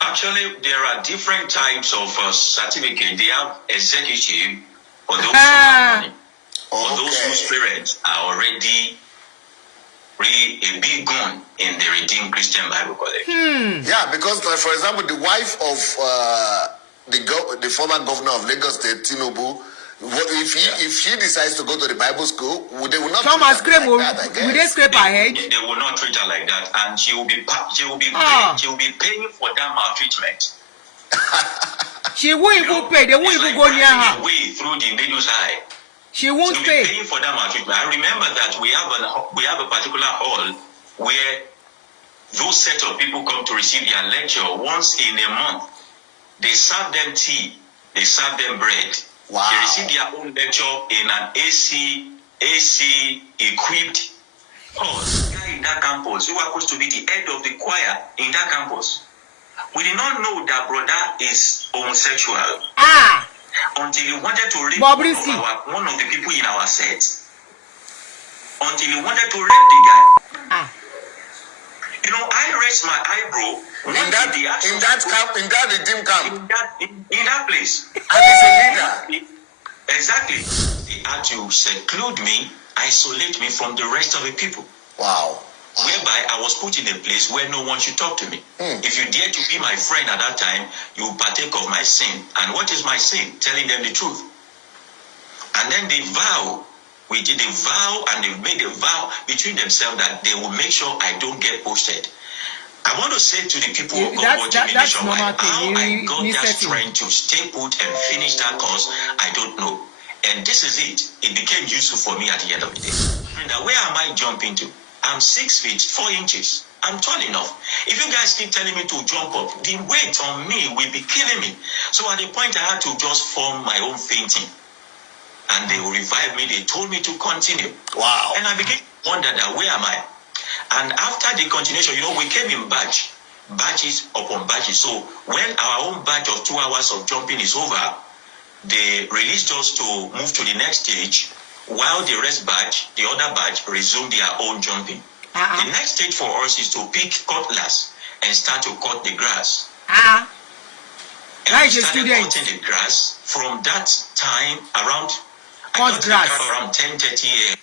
Actually, there are different types of certificate. They have executive for those who have money. For those whose parents are already really a big gun in the Redeemed Christian Bible College. Yeah, because for example, the wife of the former governor of Lagos State, Tinubu, if she decides to go to the Bible school, they will not treat her like that, I guess. Will they scrape her head? They will not treat her like that, and she will be paying for that maltreatment. She won't even pay. They won't even go near her. Way through the needle's eye. She won't pay. Paying for that maltreatment. I remember that we have a particular hall where those set of people come to receive their lecture once in a month. They serve them tea. They serve them bread. Wow. They receive their own lecture in an AC equipped hall. Guy in that campus who happens to be the head of the choir in that campus. We did not know that brother is homosexual. Until he wanted to rape one of the people in our set. Until he wanted to rape the guy. You know, I raised my eyebrow in that Redeem camp. In that place. And he's a leader. Exactly. They had to seclude me, isolate me from the rest of the people. Wow. Whereby I was put in a place where no one should talk to me. If you dare to be my friend at that time, you partake of my sin. And what is my sin? Telling them the truth. And then they vow. We did a vow, and they made a vow between themselves that they will make sure I don't get posted. I want to say to the people who got watching me nationwide, how I got that strength to stay put and finish that course, I don't know. And this is it. It became useful for me at the end of the day. Now, where am I jumping to? I'm 6 feet 4 inches. I'm tall enough. If you guys keep telling me to jump up, the weight on me will be killing me. So at the point I had to just form my own fainting. And they revived me. They told me to continue. Wow. And I began to wonder that where am I? And after the continuation, you know, we came in batches upon batches. So when our own batch of 2 hours of jumping is over, they released us to move to the next stage, while the rest batch, the other batch, resumed their own jumping. The next stage for us is to pick cutlass and start to cut the grass. And we started cutting the grass from that time around. Around 10:30 a.m.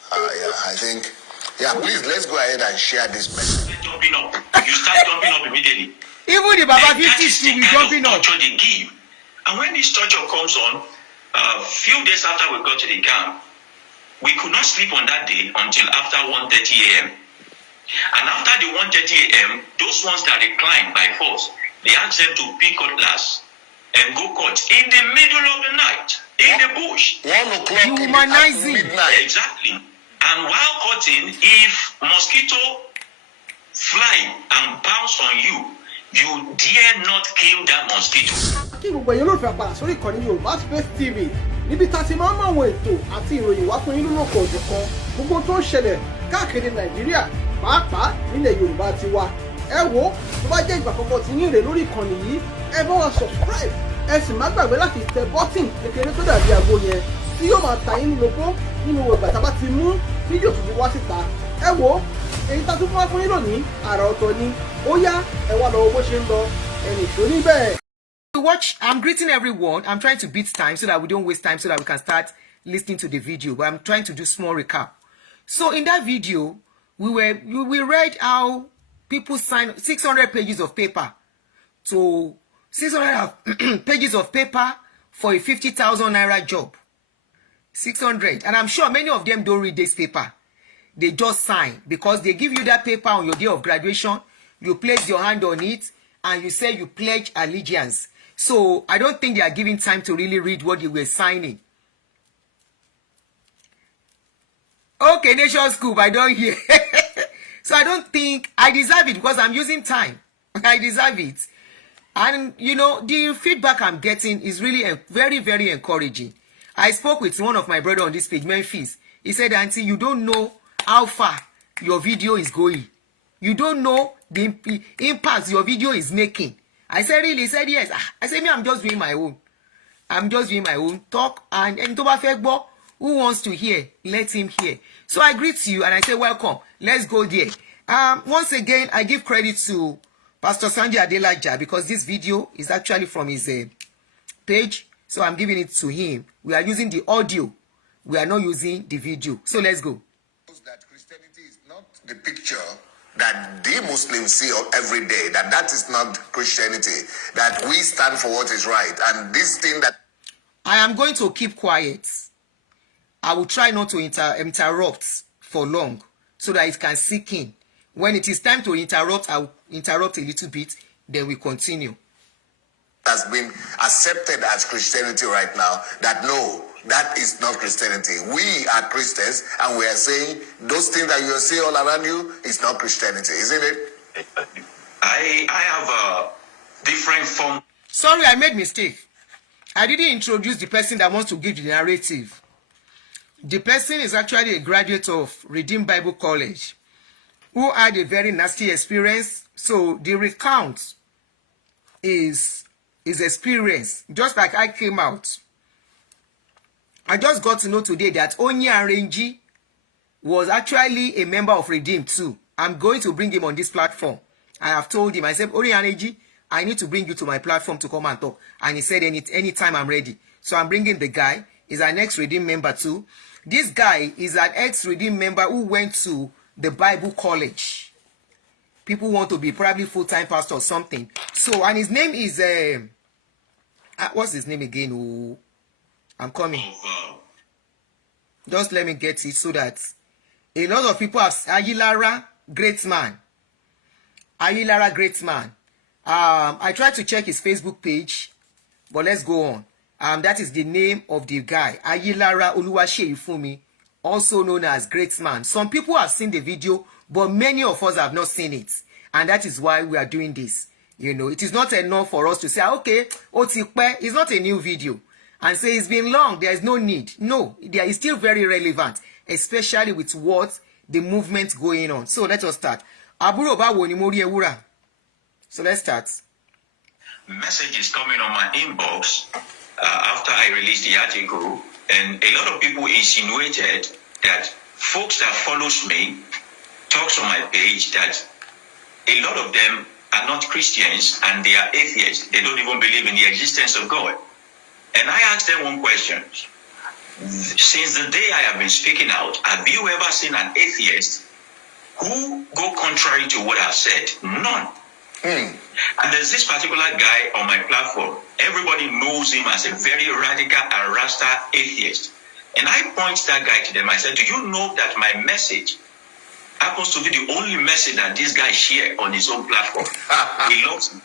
I think. Yeah, please, let's go ahead and share this message. Jumping up. You start jumping up immediately. Even the Baba 50 still be jumping up. They give. And when this torture comes on, a few days after we got to the camp, we could not sleep on that day until after 1:30 a.m. And after the 1:30 a.m., those ones that declined by force, they asked them to pick cutlass and go cut in the middle of the night, in the bush. 1 o'clock Humanizing. Midnight. Exactly. And while cutting, if mosquito fly and pounce on you, you dare not kill that mosquito. Kí gbogbo ẹ̀yin olólùfẹ́ apàdà sórí ìkànnì Yorùbá Space TV níbi tá a ti máa ń mọ àwọn ètò àti ìròyìn wá fún yín lónà ọ̀jọ̀ kan gbogbo tó ń ṣẹlẹ̀ káàkiri Nàìjíríà pàápàá nílẹ̀ Yorùbá ti wá. Ẹ wo tó bá jẹ́ ìgbà àkọ́kọ́ tí yín rè lórí ìkànnì yìí ẹ bá wa subscribe ẹ sì má gbàgbé láti tẹ bọ́tìn kékeré tó dàbí aago yẹn tí yóò máa ta yín lóko nínú ìgbà tá a bá ti mú fídíò tuntun wá síta. Ẹ wo èyí tá a tún fún yín lónìí àrà ọ̀tọ̀ ni ó yá ẹ wá lọ bó ṣe ń lọ ẹnì tó níbẹ̀. I'm greeting everyone. I'm trying to beat time so that we don't waste time so that we can start listening to the video. But I'm trying to do small recap. So in that video, we read how people signed 600 pages of paper to 600 pages of paper for a 50,000 naira job. 600. And I'm sure many of them don't read this paper. They just sign because they give you that paper on your day of graduation. You place your hand on it and you say you pledge allegiance. So I don't think they are giving time to really read what you were signing. Okay, Nation Scoop, I don't hear. So I don't think I deserve it because I'm using time. I deserve it. And, you know, the feedback I'm getting is really very, very encouraging. I spoke with one of my brother on this page, Memphis. He said, Auntie, you don't know how far your video is going. You don't know the impact your video is making. I said, really? He said, yes. I said, me, I'm just doing my own. I'm just doing my own talk. And Toba Fegbo, who wants to hear, let him hear. So I greet you and I say, welcome. Let's go there. Once again, I give credit to Pastor Sanjay Adelaja, because this video is actually from his page, so I'm giving it to him. We are using the audio. We are not using the video. So let's go. That Christianity is not the picture that the Muslims see every day, that is not Christianity, that we stand for what is right. And this thing that... I am going to keep quiet. I will try not to interrupt for long so that it can sink in. When it is time to interrupt, I will interrupt a little bit, then we continue. Has been accepted as Christianity right now, that no, that is not Christianity. We are Christians, and we are saying those things that you see all around you is not Christianity, isn't it? I have a different form. Sorry, I made mistake. I didn't introduce the person that wants to give the narrative. The person is actually a graduate of Redeem Bible College who had a very nasty experience. So the recount is experience. Just like I came out. I just got to know today that Onye Arenji was actually a member of Redeem too. I'm going to bring him on this platform. I have told him, I said, Onye Arenji, I need to bring you to my platform to come and talk. And he said, anytime I'm ready. So I'm bringing the guy. He's an ex-Redeem member too. This guy is an ex-Redeem member who went to the Bible College. People want to be probably full-time pastor or something. So, and his name is, what's his name again? Oh, I'm coming. Just let me get it so that a lot of people have Ayilara, great man. Ayilara, great man. I tried to check his Facebook page, but let's go on. That is the name of the guy, Ayilara Oluwaseifumi, also known as Great Man. Some people have seen the video, but many of us have not seen it. And that is why we are doing this. You know, it is not enough for us to say, okay, it's not a new video. And say it's been long, there is no need. No, there is still very relevant, especially with what the movement going on. So let us start. Aburo bawo ni mo ri ewura. So let's start. Message is coming on my inbox after I released the article, and a lot of people insinuated that folks that follows me, talks on my page, that a lot of them are not Christians and they are atheists. They don't even believe in the existence of God. And I asked them one question. Since the day I have been speaking out, have you ever seen an atheist who go contrary to what I've said? None. And there's this particular guy on my platform. Everybody knows him as a very radical and Rasta atheist. And I point that guy to them. I said, do you know that my message happens to be the only message that this guy shares on his own platform? He loves it.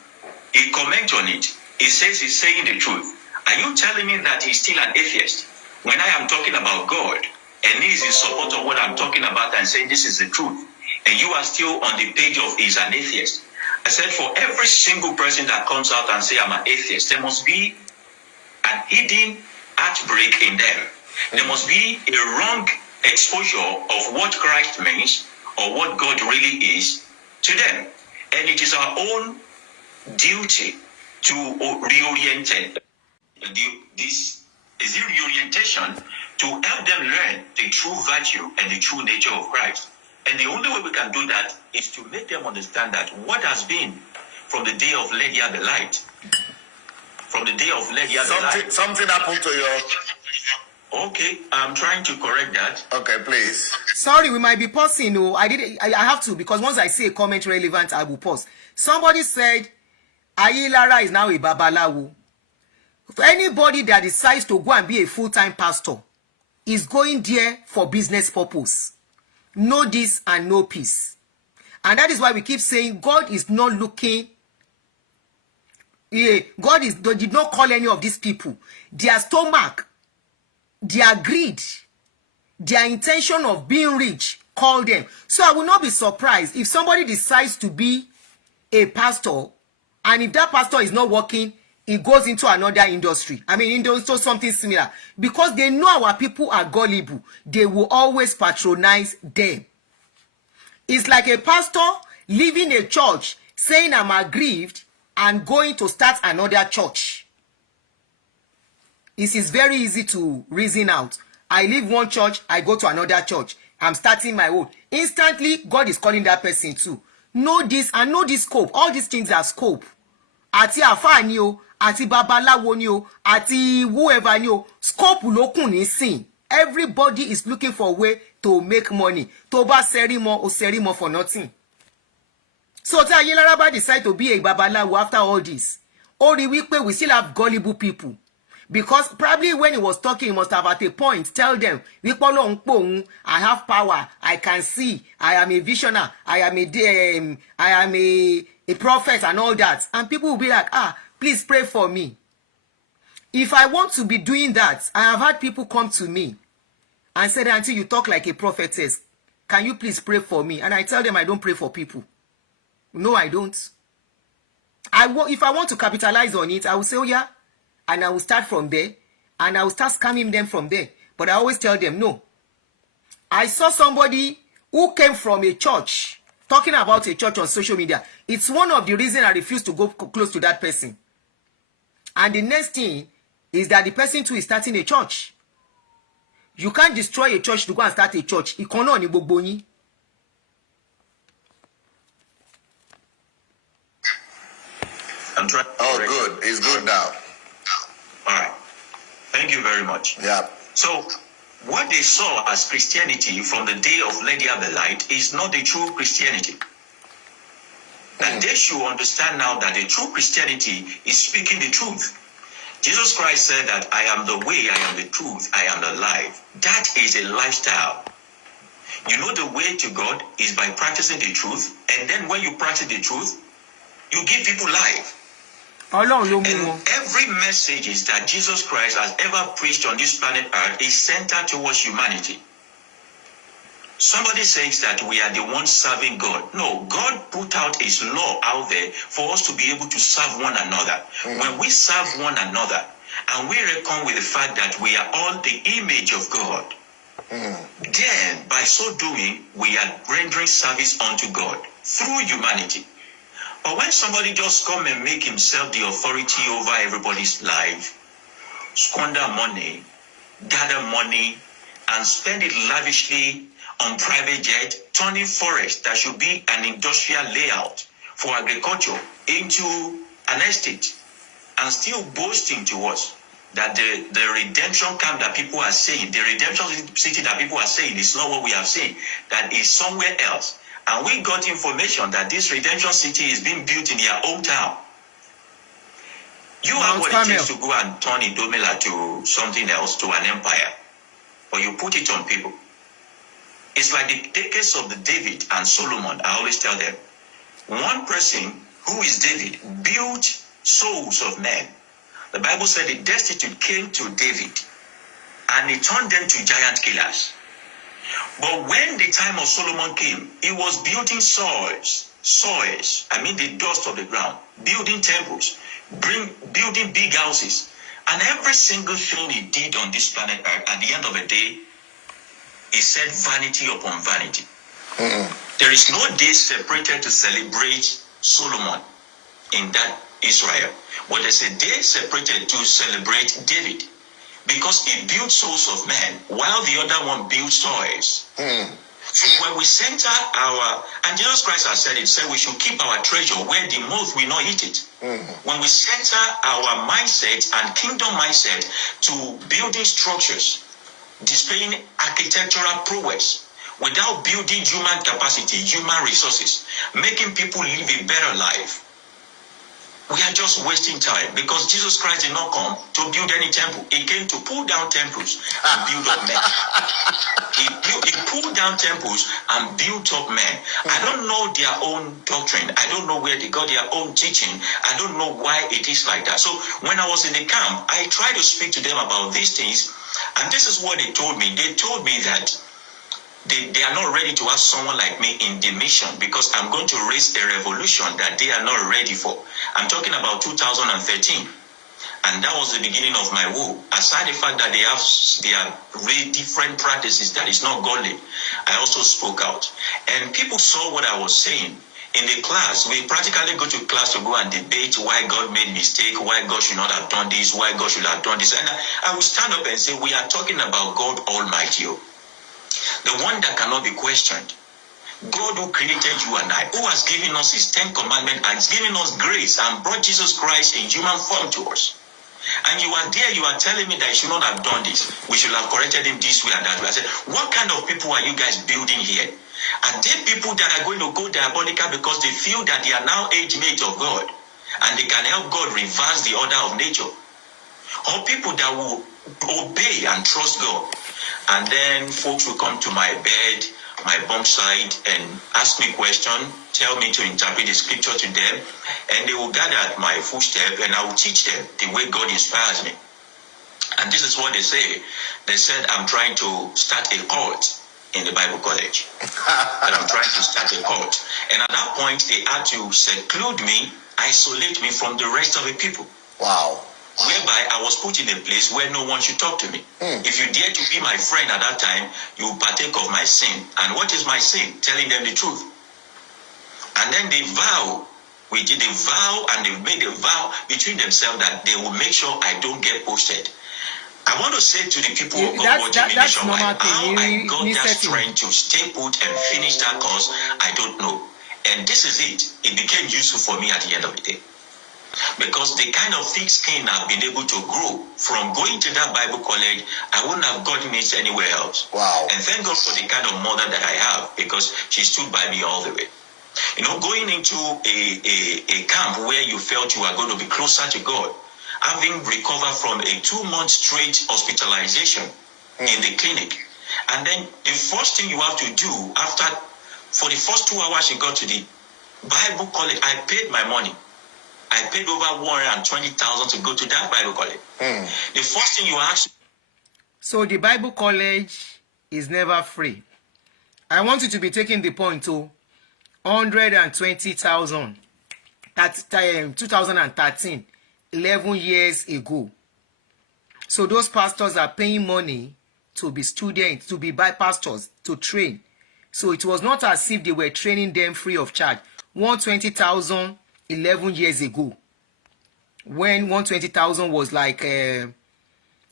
He comments on it. He says he's saying the truth. Are you telling me that he's still an atheist when I am talking about God and he's in support of what I'm talking about and saying this is the truth, and you are still on the page of he's an atheist? I said, for every single person that comes out and say I'm an atheist, there must be an hidden heartbreak in them. There must be a wrong exposure of what Christ means or what God really is to them. And it is our own duty to reorient this is the reorientation to help them learn the true virtue and the true nature of Christ. And the only way we can do that is to make them understand that what has been from the day of Legia the light, from the day of Legia the light. Something happened to your... Okay, I'm trying to correct that. Okay, please. Sorry, we might be pausing. No, I have to, because once I see a comment relevant, I will pause. Somebody said, Ayilara is now a babalawo. For anybody that decides to go and be a full-time pastor is going there for business purpose. Know this and know peace. And that is why we keep saying God is not looking. God did not call any of these people. Their stomach, their greed, their intention of being rich called them. So I will not be surprised if somebody decides to be a pastor, and if that pastor is not working, he goes into another industry. I mean, into something similar. Because they know our people are gullible. They will always patronize them. It's like a pastor leaving a church, saying I'm aggrieved, and going to start another church. It is very easy to reason out. I leave one church, I go to another church. I'm starting my own. Instantly, God is calling that person too. know this and know this scope. All these things are scope. Àti àfáà ni o, àti babaláwo ni o, àti whoever ni o, scope lókùn nísìn. Everybody is looking for a way to make money. Tó bá sẹ́rí mọ́, o sẹ́rí mọ́ for nothing. So tí Ayelaraba decide to be a babaláwo after all this, ó rí wípé we still have gullible people. Because probably when he was talking, he must have at a point tell them, I have power, I can see, I am a visionary, I am a prophet and all that. And people will be like, please pray for me. If I want to be doing that, I have had people come to me and said, until you talk like a prophetess, can you please pray for me? And I tell them I don't pray for people. No, I don't. If I want to capitalize on it, I will say, oh yeah, and I will start from there, and I will start scamming them from there. But I always tell them, no. I saw somebody who came from a church, talking about a church on social media. It's one of the reasons I refuse to go close to that person. And the next thing is that the person too is starting a church. You can't destroy a church to go and start a church. Ikono ni gbogbo yin. I'm trying. Oh, good. It's good now. All right. Thank you very much. Yeah. So, what they saw as Christianity from the day of Lady Abelite is not the true Christianity. And they should understand now that the true Christianity is speaking the truth. Jesus Christ said that I am the way, I am the truth, I am the life. That is a lifestyle. You know, the way to God is by practicing the truth. And then when you practice the truth, you give people life. And every message is that Jesus Christ has ever preached on this planet Earth is centered towards humanity. Somebody says that we are the ones serving God. No, God put out his law out there for us to be able to serve one another. When we serve one another and we reckon with the fact that we are all the image of God, then by so doing, we are rendering service unto God through humanity. But when somebody just come and make himself the authority over everybody's life, squander money, gather money, and spend it lavishly on private jet, turning forest that should be an industrial layout for agriculture into an estate, and still boasting to us that the redemption camp that people are saying, the redemption city that people are saying is not what we have seen, that is somewhere else. And we got information that this redemption city is being built in their hometown. You have what it takes to go and turn Idomela to something else, to an empire. But you put it on people. It's like the case of the David and Solomon. I always tell them, one person who is David built souls of men. The Bible said the destitute came to David and he turned them to giant killers. But when the time of Solomon came, he was building soils, the dust of the ground, building temples, building big houses. And every single thing he did on this planet Earth, at the end of the day, he said vanity upon vanity. There is no day separated to celebrate Solomon in that Israel. But there's a day separated to celebrate David. Because he built souls of men, while the other one built soils. So when we center and Jesus Christ has said it, said we should keep our treasure where the moth will not eat it. When we center our mindset and kingdom mindset to building structures, displaying architectural prowess, without building human capacity, human resources, making people live a better life, we are just wasting time, because Jesus Christ did not come to build any temple. He came to pull down temples and build up men. He pulled down temples and built up men. I don't know their own doctrine. I don't know where they got their own teaching. I don't know why it is like that. So when I was in the camp, I tried to speak to them about these things, and this is what they told me. They told me that they are not ready to have someone like me in the mission, because I'm going to raise a revolution that they are not ready for. I'm talking about 2013. And that was the beginning of my woe. Aside the fact that they are really different practices that is not godly, I also spoke out. And people saw what I was saying. In the class, we practically go to class to go and debate why God made mistake, why God should not have done this, why God should have done this. And I will stand up and say, we are talking about God Almighty, the one that cannot be questioned, God who created you and I, who has given us his 10 commandments and has given us grace and brought Jesus Christ in human form to us. And you are there, you are telling me that I should not have done this. We should have corrected him this way and that way. I said, what kind of people are you guys building here? Are they people that are going to go diabolical because they feel that they are now age mates of God and they can help God reverse the order of nature? Or people that will obey and trust God? And then folks will come to my bed, my bump side, and ask me questions, tell me to interpret the scripture to them, and they will gather at my footstep, and I will teach them the way God inspires me. And this is what they say. They said, I'm trying to start a cult in the Bible college. And I'm trying to start a cult. And at that point, they had to seclude me, isolate me from the rest of the people. Wow. Whereby I was put in a place where no one should talk to me. If you dare to be my friend at that time, you partake of my sin. And what is my sin? Telling them the truth. And then they vow, we did a vow, and they made a vow between themselves that they will make sure I don't get posted. I want to say to the people who are watching me nationwide, how I got that strength to stay put and finish that course, I don't know. And this is it. It became useful for me at the end of the day. Because the kind of thick skin I've been able to grow from going to that Bible college, I wouldn't have gotten it anywhere else. Wow. And thank God for the kind of mother that I have, because she stood by me all the way. You know, going into a camp where you felt you are going to be closer to God, having recovered from a 2-month straight hospitalization in the clinic. And then the first thing you have to do after, for the first 2 hours you got to the Bible college, I paid my money. I paid over 120,000 to go to that Bible college. The first thing you ask. So the Bible college is never free. I want you to be taking the point to 120,000. That's 2013, 11 years ago. So those pastors are paying money to be students, to be by pastors, to train. So it was not as if they were training them free of charge. 120,000 11 years ago, when 120,000 was like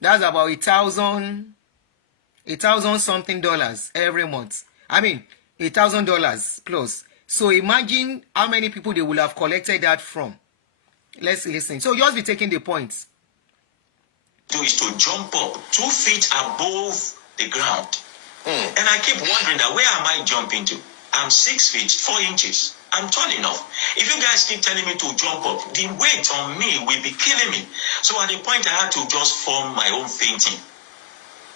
that's about $1,000 something dollars every month. I mean $1,000 plus. So imagine how many people they will have collected that from. Let's listen. So just be taking the points. Do is to jump up 2 feet above the ground, and I keep wondering that where am I jumping to? I'm 6 feet 4 inches. I'm tall enough. If you guys keep telling me to jump up, the weight on me will be killing me. So at the point I had to just form my own fainting.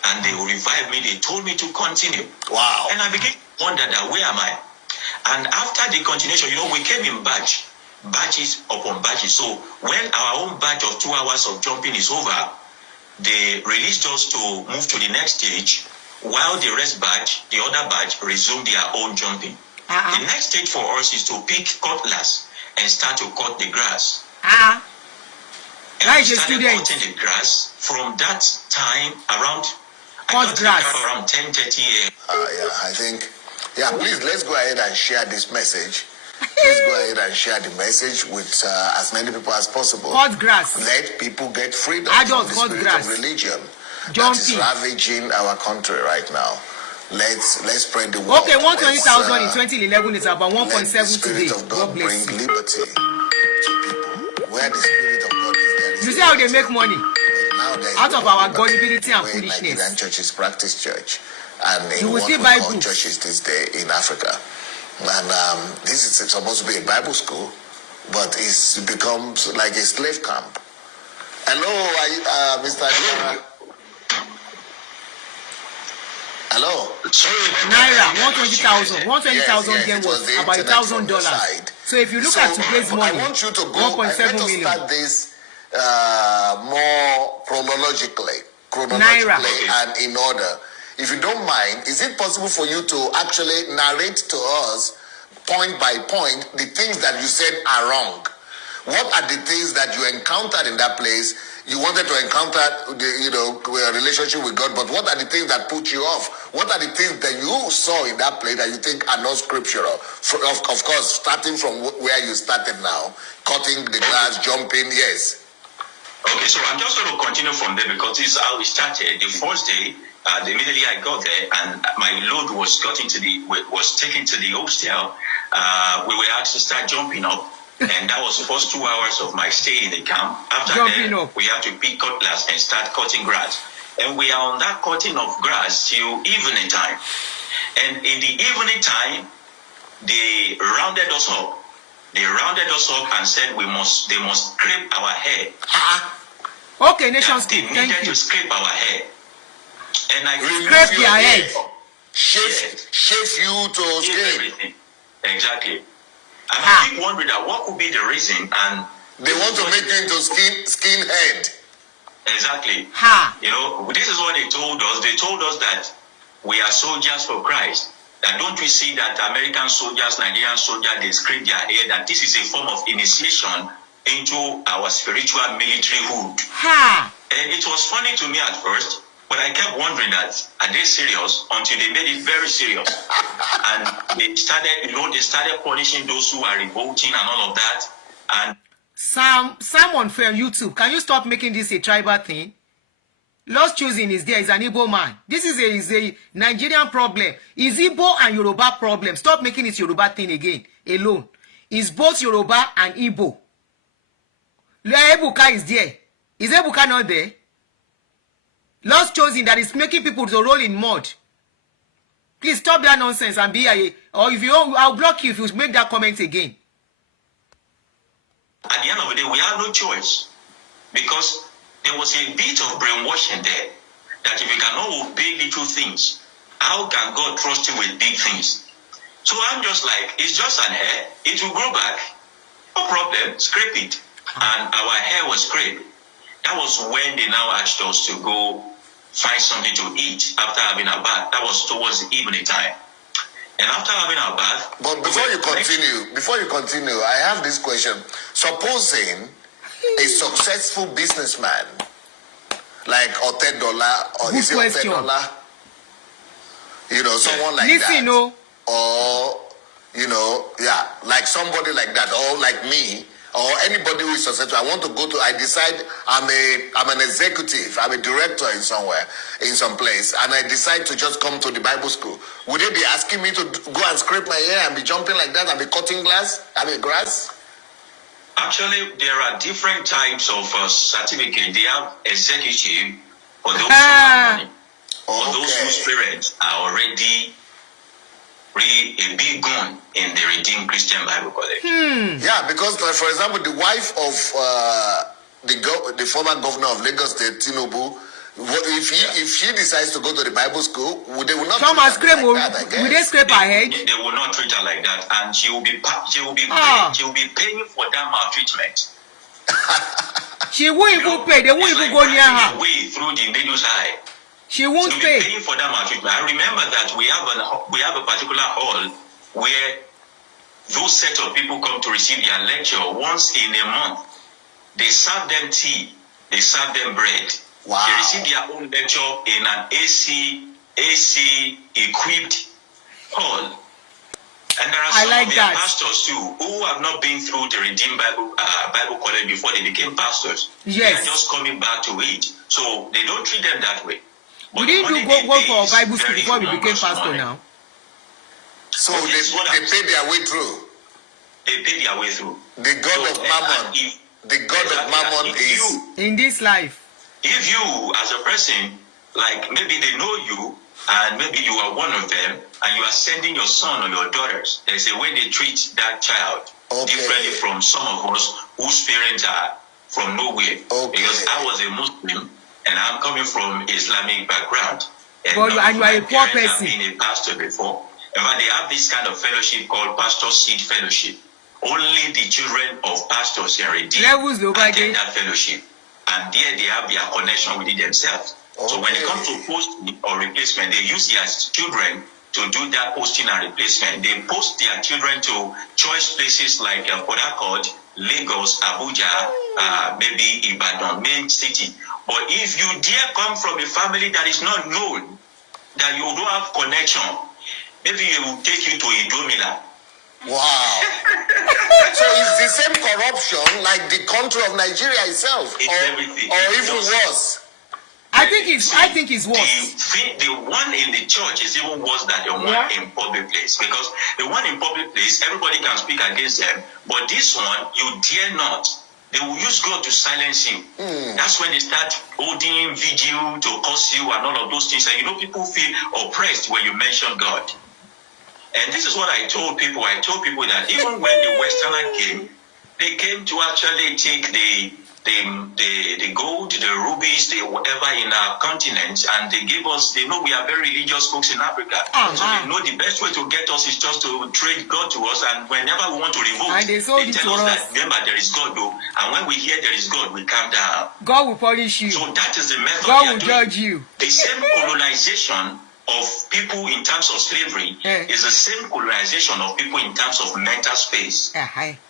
And they revived me. They told me to continue. Wow. And I began to wonder that where am I? And after the continuation, you know, we came in batches upon batches. So when our own batch of 2 hours of jumping is over, they released us to move to the next stage, while the rest batch, the other batch, resumed their own jumping. The next stage for us is to pick cutlass and start to cut the grass. And we started cutting the grass from that time around. Cut grass around 10:30 a.m. I think. Please let's go ahead and share this message. Please go ahead and share the message with as many people as possible. Cut grass. Let people get freedom from the spirit of religion that is ravaging our country right now. Let's spread the word. Okay, 120,000 in 2011 is about 1.7 today. Let the spirit of God bring liberty to people. Where the spirit of God is, there is. You see how they make money out of our gullibility and foolishness. Nigerian churches practice church, and in you will what see we Bible call churches this day in Africa. And this is supposed to be a Bible school, but it becomes like a slave camp. Hello, Mr. Jira. Hello. Naira, 120,000. 120,000 then was about $1,000. So if you look at today's money, I want you to go. 1.7 million. Start this more chronologically and in order. If you don't mind, is it possible for you to actually narrate to us, point by point, the things that you said are wrong? What are the things that you encountered in that place? You wanted to encounter a relationship with God, but what are the things that put you off? What are the things that you saw in that place that you think are not scriptural? Of course, starting from where you started now, cutting the glass, jumping, yes. Okay, so I'm just going to continue from there because this is how we started. The first day, Immediately I got there and my load was taken to the hostel. We were asked to start jumping up, and that was the first 2 hours of my stay in the camp. After that, we had to pick cutlass and start cutting grass. And we are on that cutting of grass till evening time. And in the evening time, they rounded us up. They rounded us up and said they must scrape our hair. Okay, nation state. They needed to scrape our hair. And I scrape your head. Shave you to skin. Everything. Exactly. And I keep wondering that what could be the reason, and they want to make you into skin head. Exactly. You know, this is what they told us. They told us that we are soldiers for Christ. That don't we see that American soldiers, Nigerian soldiers, they scrape their hair, that this is a form of initiation into our spiritual military hood. And it was funny to me at first, but I kept wondering that, are they serious? Until they made it very serious. And they started punishing those who are revolting and all of that. And Someone for YouTube, can you stop making this a tribal thing? Lost choosing is there, is an Igbo man. This is a Nigerian problem. Is Igbo and Yoruba problem. Stop making it Yoruba thing again, alone. It's both Yoruba and Igbo. Ebuka is there. Is Ebuka not there? Lost choosing that is making people to roll in mud. Please stop that nonsense and be or if you don't, I'll block you if you make that comment again. At the end of the day, we have no choice, because there was a bit of brainwashing there, that if you cannot obey little things, how can God trust you with big things? So I'm just like, it's just an hair, it will grow back, no problem, scrape it. And our hair was scraped. That was when they now asked us to go find something to eat after having a bath. That was towards the evening time. And after having our bath... But before you continue, I have this question. Supposing a successful businessman like Otedola, or is it Otedola? You know, someone like that. Or, you know, yeah, like somebody like that, or like me, or anybody who is successful. I decide I'm an executive, I'm a director in somewhere, in some place, and I decide to just come to the Bible school. Would they be asking me to go and scrape my hair and be jumping like that and be cutting grass? Actually, there are different types of certificate. They have executive for those who have money, for those whose parents are already really a big gun in the Redeemed Christian Bible College. Yeah, because for example, the wife of the former governor of Lagos State, Tinubu, if she decides to go to the Bible school, they will not treat her like that, I guess. Will they scrape her head? They will not treat her like that, and she will be paying for that maltreatment. She won't even pay. They won't even go near her. Way through the needle's eye. She won't pay. Paying for that maltreatment. I remember that we have a particular hall where those set of people come to receive their lecture once in a month. They serve them tea. They serve them bread. Wow. They receive their own lecture in an AC equipped hall. And there are some of their pastors too who have not been through the Redeemed Bible College before they became pastors. Yes. They are just coming back to it. So they don't treat them that way. We didn't go for Bible school before we became pastor now. So they pay their way through. They pay their way through. The God of Mammon. The God of Mammon is in this life. If you, as a person, like maybe they know you, and maybe you are one of them, and you are sending your son or your daughters, there's a way they treat that child differently from some of us whose parents are from nowhere. Because I was a Muslim, and I'm coming from Islamic background. And you are a poor person. I've been a pastor before. And they have this kind of fellowship called Pastor Seed Fellowship. Only the children of pastors in Redeem attend that fellowship. And there they have their connection with it themselves. So when it comes to posting or replacement, they use their children to do that posting and replacement. They post their children to choice places like Port Harcourt, Lagos, Abuja, maybe Ibadan, main city. But if you dare come from a family that is not known, that you don't have connection, maybe they will take you to Idomila. Wow. So it's the same corruption like the country of Nigeria itself. It's everything. Or even worse. I I think it's worse. The one in the church is even worse than the one in public place, because the one in public place, everybody can speak against them, but this one, you dare not. They will use God to silence you. That's when they start holding vigil to curse you and all of those things. And people feel oppressed when you mention God. And this is what I told people. I told people that even when the Westerner came, they came to actually take the gold, the rubies, the whatever in our continent, and they gave us. They know we are very religious folks in Africa, so they know the best way to get us is just to trade God to us. And whenever we want to revolt, they tell us that remember there is God, though, and when we hear there is God, we calm down. God will punish you. So that is the method. God will judge you. The same colonization of people in terms of slavery is the same colonization of people in terms of mental space.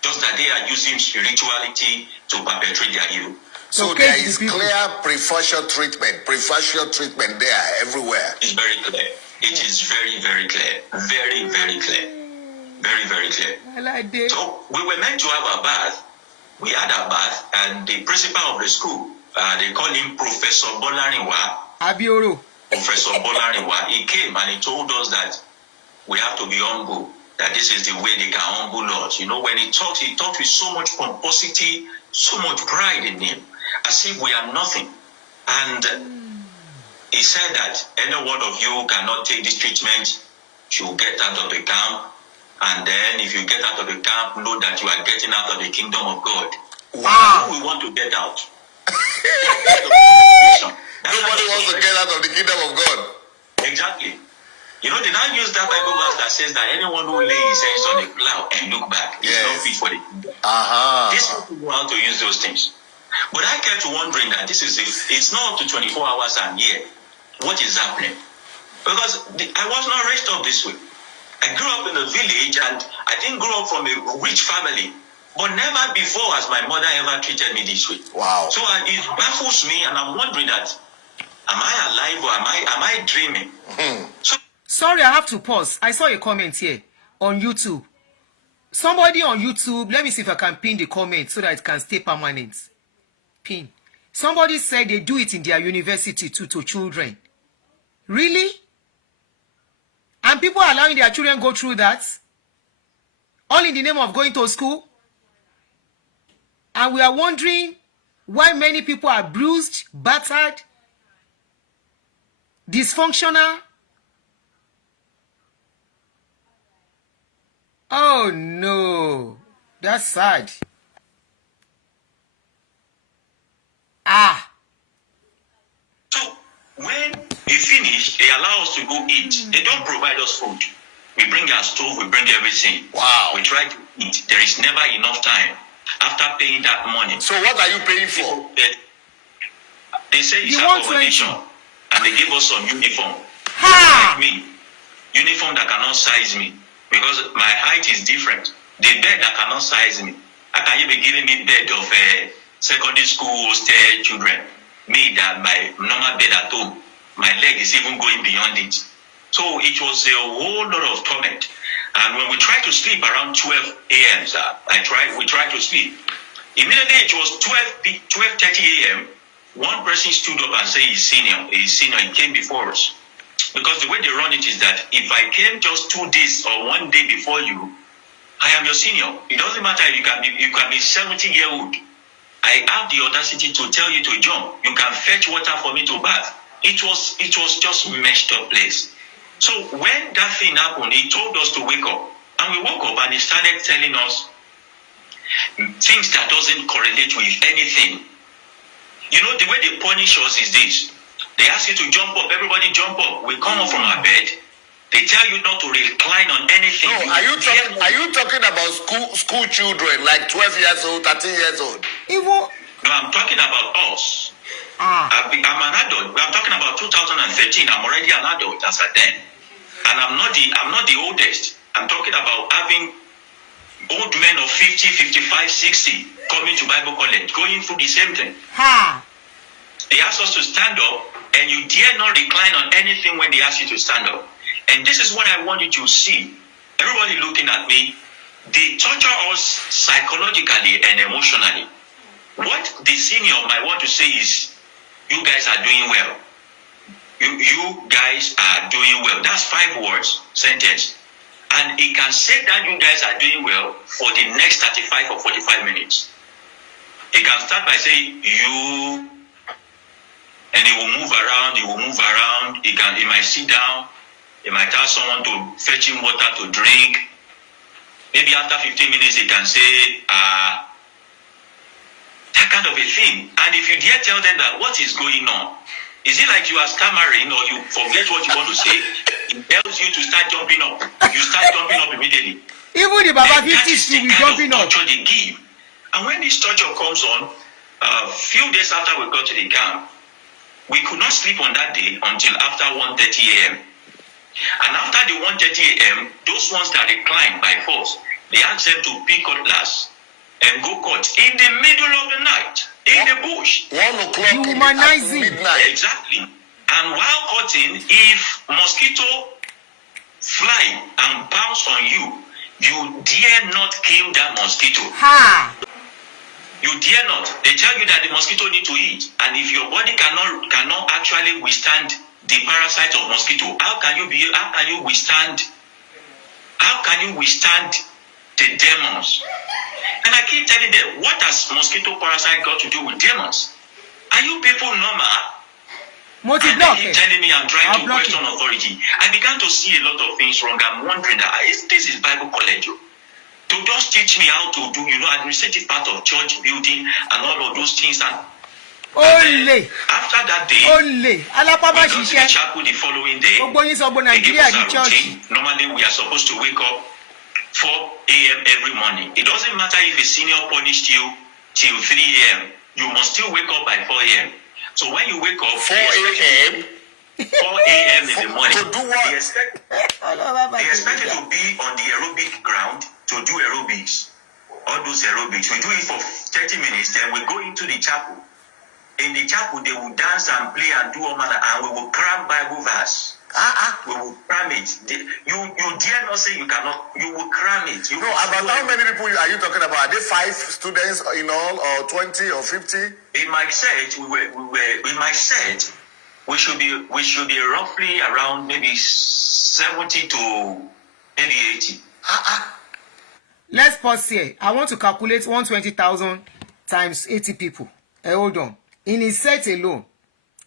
Just that they are using spirituality to perpetrate their evil. So there is clear preferential treatment there everywhere. It's very clear. It is very, very clear. Very, very clear. Very, very clear. I like that. So we were meant to have a bath. We had a bath, and the principal of the school, they call him Professor Bolarinwa. Abioro. Professor Bolarinwa, he came and he told us that we have to be humble, that this is the way they can humble us. When he talked with so much pomposity, so much pride in him, as if we are nothing. And he said that any one of you cannot take this treatment, you get out of the camp. And then if you get out of the camp, know that you are getting out of the kingdom of God. Wow. We want to get out. Nobody wants to get out of the kingdom of God. Exactly. They now use that Bible verse that says that anyone who lays his hands on the plow and look back is not fit for the kingdom. These people know how to use those things. But I kept wondering that it's not up to 24 hours a year. What is happening? Because I was not raised up this way. I grew up in a village, and I didn't grow up from a rich family. But never before has my mother ever treated me this way. Wow. So it baffles me, and I'm wondering that, am I alive or am I dreaming? Sorry, I have to pause. I saw a comment here on YouTube. Somebody on YouTube, let me see if I can pin the comment so that it can stay permanent. Pin. Somebody said they do it in their university to children. Really? And people are allowing their children go through that? All in the name of going to school? And we are wondering why many people are bruised, battered, dysfunctional. Oh no, that's sad. So when we finish, they allow us to go eat. They don't provide us food. We bring our stove, we bring everything. Wow. We try to eat. There is never enough time after paying that money. So what are you paying for? They say it's accommodation, and they give us some uniform. Like me, uniform that cannot size me because my height is different. The bed that cannot size me. I can even be giving me bed of secondary school hostel children. Me that my normal bed at home, my leg is even going beyond it. So it was a whole lot of torment. And when we tried to sleep around 12 a.m., we tried to sleep. Immediately it was 12:30 a.m. One person stood up and said he's senior, he came before us. Because the way they run it is that if I came just 2 days or 1 day before you, I am your senior. It doesn't matter if you can be 70-year-old. I have the audacity to tell you to jump. You can fetch water for me to bath. It was just messed up place. So when that thing happened, he told us to wake up. And we woke up and he started telling us things that doesn't correlate with anything. The way they punish us is this. They ask you to jump up. Everybody jump up. We come up from our bed. They tell you not to recline on anything. No, are you talking about school children, like 12 years old, 13 years old? No, I'm talking about us. I'm an adult. I'm talking about 2013. I'm already an adult as at then. And I'm not the oldest. I'm talking about having old men of 50, 55, 60 coming to Bible college, going through the same thing. They ask us to stand up, and you dare not recline on anything when they ask you to stand up. And this is what I want you to see. Everybody looking at me, they torture us psychologically and emotionally. What the senior might want to say is, you guys are doing well. You guys are doing well. That's 5 words, sentence. And he can say that you guys are doing well for the next 35 or 45 minutes. He can start by saying you, and he will move around, he might sit down, he might ask someone to fetch him water to drink. Maybe after 15 minutes he can say, that kind of a thing. And if you dare tell them that what is going on, is it like you are stammering or you forget what you want to say? It tells you to start jumping up. You start jumping up immediately. Even the Baba 50 still be jumping up. They give. And when this torture comes on, a few days after we got to the camp, we could not sleep on that day until after 1:30 a.m. And after the 1:30 a.m., those ones that reclined by force, they asked them to pick cutlass and go cut in the middle of the night, in the bush. 1 o'clock Humanizing. midnight. Exactly. And while cutting, if mosquito fly and pounce on you, you dare not kill that mosquito. Ha! You dare not. They tell you that the mosquito need to eat, and if your body cannot actually withstand the parasites of mosquito, how can you withstand the demons? And I keep telling them, what has mosquito parasite got to do with demons? Are you people normal? And they keep telling me I'm trying to question authority. I began to see a lot of things wrong. I'm wondering that this is Bible college. To just teach me how to do, administrative part of church building and all of those things. And Only. After that day, Only. we go to the chapel the following day. They give us a routine. Normally, we are supposed to wake up 4 a.m. every morning. It doesn't matter if a senior punished you till 3 a.m. You must still wake up by 4 a.m. So when you wake up 4 a.m. 4 a.m. in the morning, To do what? they expect you to be on the aerobic ground to do aerobics. All those aerobics. We do it for 30 minutes, then we go into the chapel. In the chapel, they will dance and play and do all manner, and we will cram Bible verse. We will cram it. You dare not say you cannot. You will cram it. About how many people are you talking about? Are they 5 students in all, or 20 or 50? In my set, we should be roughly around maybe 70 to maybe 80. Let's pause here. I want to calculate 120,000 times 80 people. Hold on. In his set alone,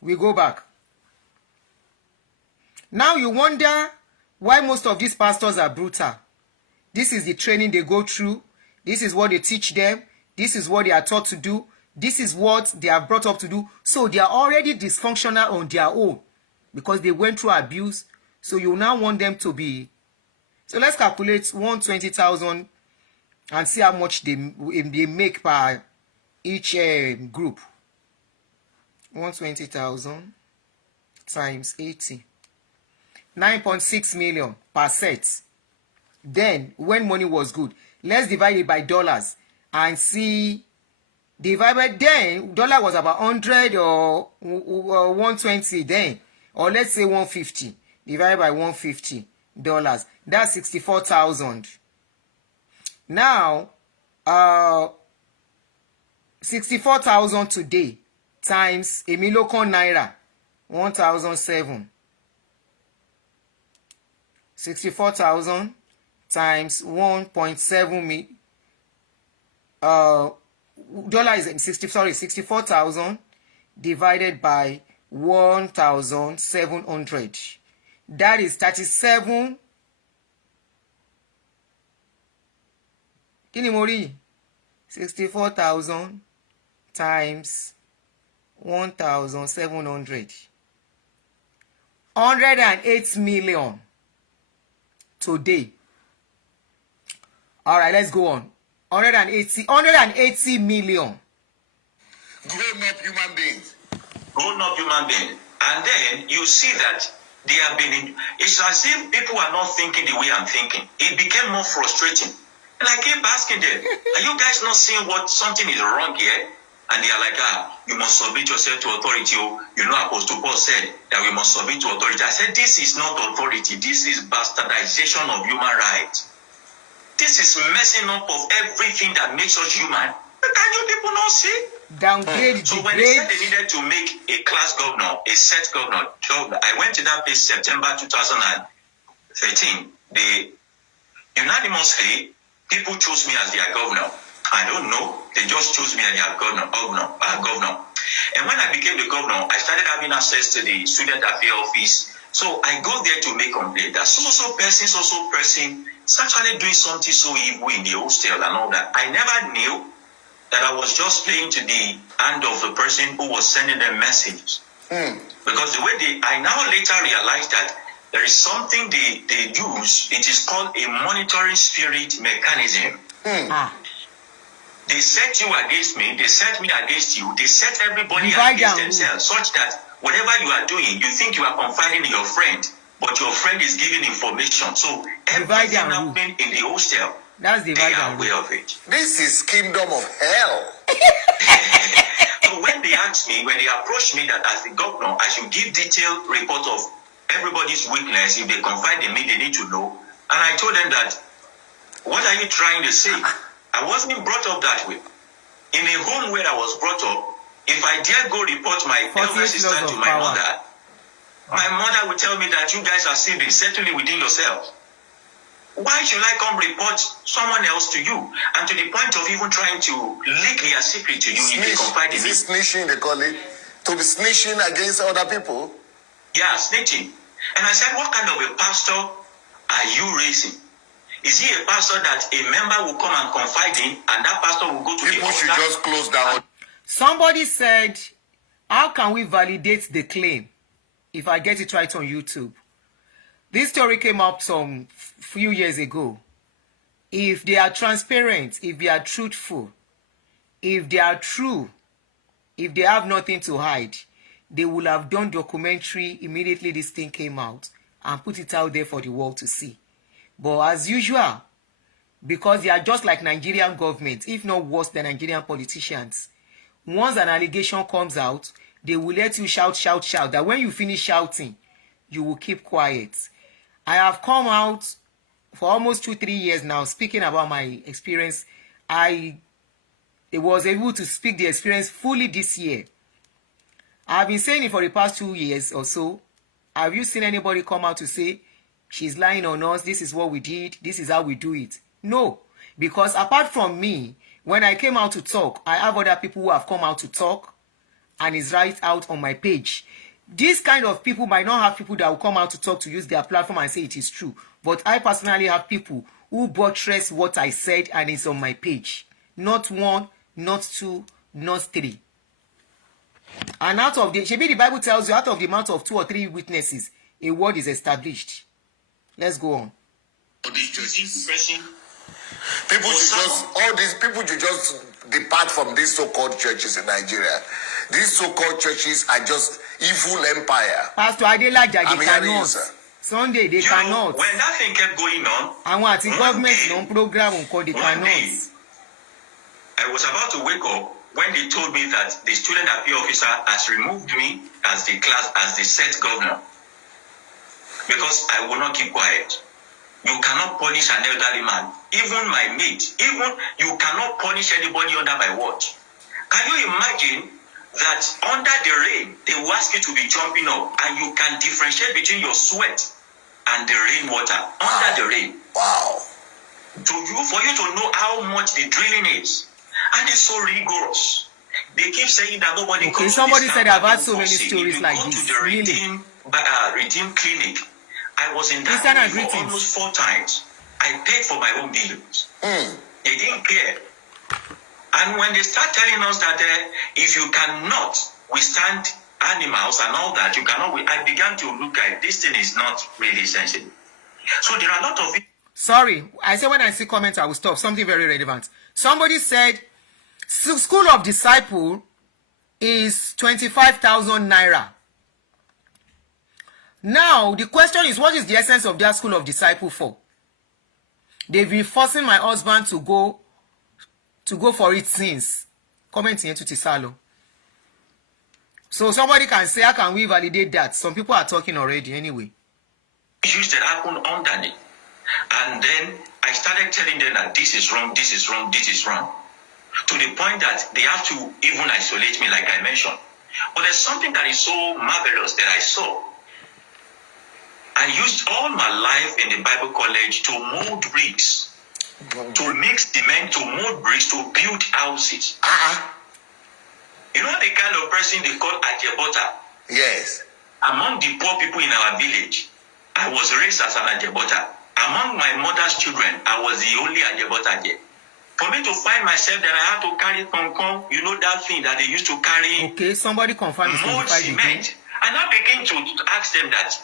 we go back. Now you wonder why most of these pastors are brutal. This is the training they go through. This is what they teach them. This is what they are taught to do. This is what they are brought up to do. So they are already dysfunctional on their own because they went through abuse. So you now want them to be. So let's calculate 120,000 and see how much they make per each group. 120,000 times 80. 9.6 million per set. Then, when money was good, let's divide it by dollars and see. Divided then, dollar was about 100 or 120 then, or let's say 150. Divided by $150. That's 64,000. Now, 64,000 today times a million naira, 1,007. 64,000 times 1.7 million. Dollar is 64,000 divided by 1,700. That is 37. Kini mori? 64,000 times 1,700. 108 million today. All right, let's go on. 180 million. Grown-up human beings. Grown-up human beings. And then you see that they have been it's as if people are not thinking the way I'm thinking. It became more frustrating. And I keep asking them, are you guys not seeing what something is wrong here? And they are like, you must submit yourself to authority. Apostle Paul said that we must submit to authority. I said, this is not authority. This is bastardization of human rights. This is messing up of everything that makes us human. But can you people not see? Downgrade. So when they said they needed to make a class governor, a set governor, I went to that place September 2013. They unanimously, people chose me as their governor. I don't know. They just chose me as their governor. And when I became the governor, I started having access to the student affairs office. So I go there to make complaint that so person is actually doing something so evil in the hostel and all that. I never knew that I was just playing to the hand of the person who was sending them messages. Because the way I now later realized that there is something they use. It is called a monitoring spirit mechanism. They set you against me, they set me against you, they set everybody against themselves, such that whatever you are doing, you think you are confiding in your friend, but your friend is giving information. So everything happening in the hostel, they are aware of it. This is kingdom of hell. So when they asked me, when they approached me that as the governor, I should give detailed report of everybody's weakness. If they confide in me, they need to know. And I told them that, what are you trying to say? I wasn't brought up that way. In a home where I was brought up, if I dare go report my elder sister to my mother will tell me that you guys are siblings, settle it within yourselves. Why should I come report someone else to you? And to the point of even trying to leak their secret to you if they confide in me. Is this snitching, they call it? To be snitching against other people? Yeah, snitching. And I said, what kind of a pastor are you raising? Is he a pastor that a member will come and confide in, and that pastor will go to people the should just close down. Somebody said, how can we validate the claim? If I get it right on YouTube. This story came up some few years ago. If they are transparent, if they are truthful, if they are true, if they have nothing to hide, they will have done documentary immediately this thing came out and put it out there for the world to see. But as usual, because they are just like Nigerian government, if not worse than Nigerian politicians, once an allegation comes out, they will let you shout, that when you finish shouting, you will keep quiet. I have come out for almost 2-3 years now speaking about my experience. I was able to speak the experience fully this year. I've been saying it for the past 2 years or so. Have you seen anybody come out to say, she's lying on us, this is what we did, this is how we do it? No, because apart from me, when I came out to talk, I have other people who have come out to talk, and it's right out on my page. This kind of people might not have people that will come out to talk to use their platform and say it is true, but I personally have people who buttress what I said and it's on my page. Not 1, not 2, not 3. And out of the Bible tells you, out of the mouth of 2 or 3 witnesses, a word is established. Let's go on. People should just depart from these so-called churches in Nigeria. These so-called churches are just evil empire. Pastor Adelaja, they cannot. Sunday, they cannot. When that thing kept going on, I want the government non-program they cannot. I was about to wake up when they told me that the student appeal officer has removed me as the set governor. Because I will not keep quiet. You cannot punish an elderly man. Even my mate. Even you cannot punish anybody under my watch. Can you imagine that under the rain, they will ask you to be jumping up and you can differentiate between your sweat and the rainwater under the rain. Wow. For you to know how much the drilling is. And it's so rigorous. They keep saying that nobody comes somebody to said I've had so many stories like this. To the Redeem clinic. I was in that room for almost 4 times. I paid for my own bills. They didn't care. And when they start telling us that if you cannot withstand animals and all that, you cannot. I began to look at this thing is not really sensible. So there are a lot of. Sorry, I said when I see comments, I will stop. Something very relevant. Somebody said, School of Disciple is 25,000 naira. Now, the question is, what is the essence of that School of Disciple for? They've been forcing my husband to go for it since. Comment here to Tisalo. So somebody can say, how can we validate that? Some people are talking already anyway. Issues that happen under it. And then I started telling them that this is wrong, this is wrong, this is wrong. to the point that they have to even isolate me, like I mentioned. But there's something that is so marvelous that I saw. I used all my life in the Bible college to mold bricks, to mix cement, to mold bricks, to build houses. You know the kind of person they call Ajebota? Yes. Among the poor people in our village, I was raised as an Ajebota. Among my mother's children, I was the only Ajebota there. For me to find myself that I had to carry concom, you know that thing that they used to carry. Okay, somebody confirm mold cement. And I began to ask them that.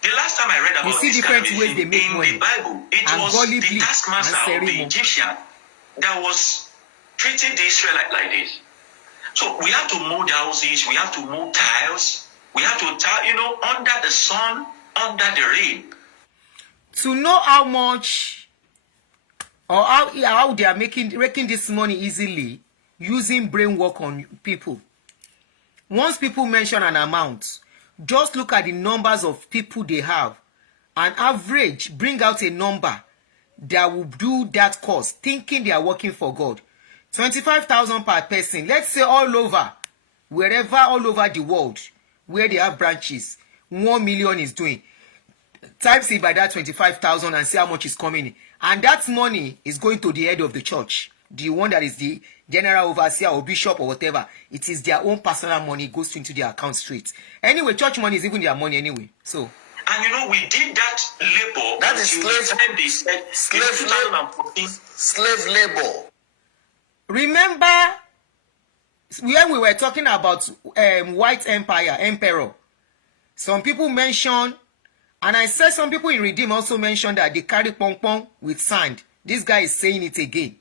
The last time I read about this kind of thing in the Bible, it was the taskmaster of the Egyptian that was treating the Israelites like this. So we have to mold houses, we have to mold tiles, we have to tile, under the sun, under the rain. To know how much or how they are making this money easily using brain work on people. Once people mention an amount, just look at the numbers of people they have. An average, bring out a number that will do that course, thinking they are working for God. 25,000 per person. Let's say all over the world, where they have branches, 1 million is doing. Times it by that 25,000 and see how much is coming in. And that money is going to the head of the church. The one that is the general overseer or bishop or whatever. It is their own personal money, goes into their account straight. Anyway, church money is even their money anyway. So. And we did that labor. That is slave labor. Remember when we were talking about white emperor, some people mentioned, and I said some people in Redeem also mentioned that they carry pong with sand. This guy is saying it again.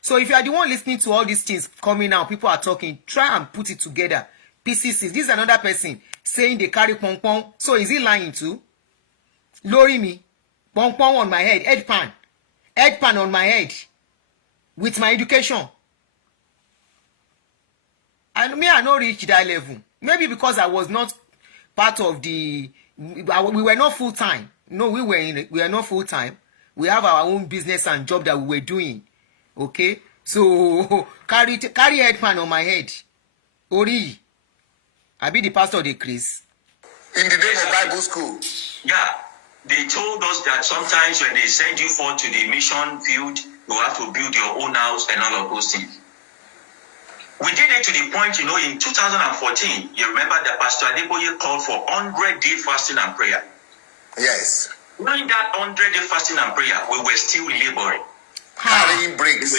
So if you are the one listening to all these things coming out, people are talking, try and put it together. PCCs. This is another person saying they carry pong. So is he lying too? Lori me. Pong on my head. Head pan on my head. With my education. And me, I not reach that level. Maybe because I was not part of the... We were not full-time. No, we are not full-time. We have our own business and job that we were doing. Okay? So, carry head pan on my head. Ori. I be the pastor of the Chris. In the days of Bible school. Yeah. They told us that sometimes when they send you forth to the mission field, you have to build your own house and all of those things. We did it to the point, in 2014, you remember that Pastor Adeboye called for 100-day fasting and prayer. Yes. During that 100-day fasting and prayer, we were still laboring. Carrying bricks.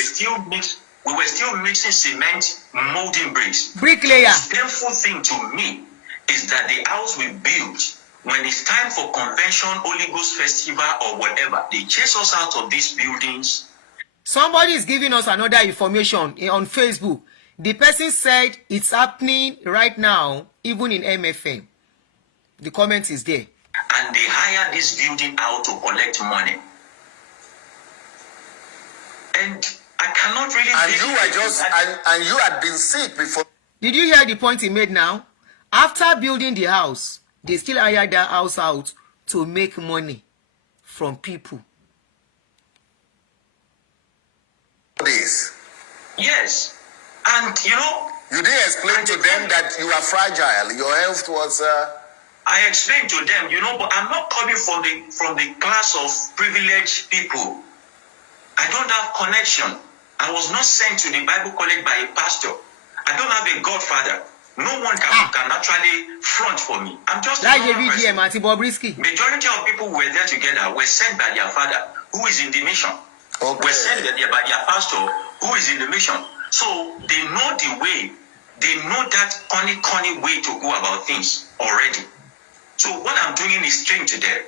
We were still mixing cement, molding bricks. Bricklayer. The painful thing to me is that the house we built, when it's time for convention, Holy Ghost festival or whatever, they chase us out of these buildings. Somebody is giving us another information on Facebook. The person said it's happening right now, even in MFM. The comment is there. And they hire this building out to collect money. And I cannot really... And you had been sick before. Did you hear the point he made now? After building the house, they still hire that house out to make money from people. This. Yes. And you didn't explain to them that you are fragile. Your health was I explained to them, but I'm not coming from the class of privileged people. I don't have connection. I was not sent to the Bible college by a pastor. I don't have a godfather. No one can actually front for me. I'm just a normal person. Majority of people who were there together were sent by their father, who is in the mission. Okay. Were sent by their pastor, who is in the mission. So they know the way. They know that corny way to go about things already. So what I'm doing is strange to them.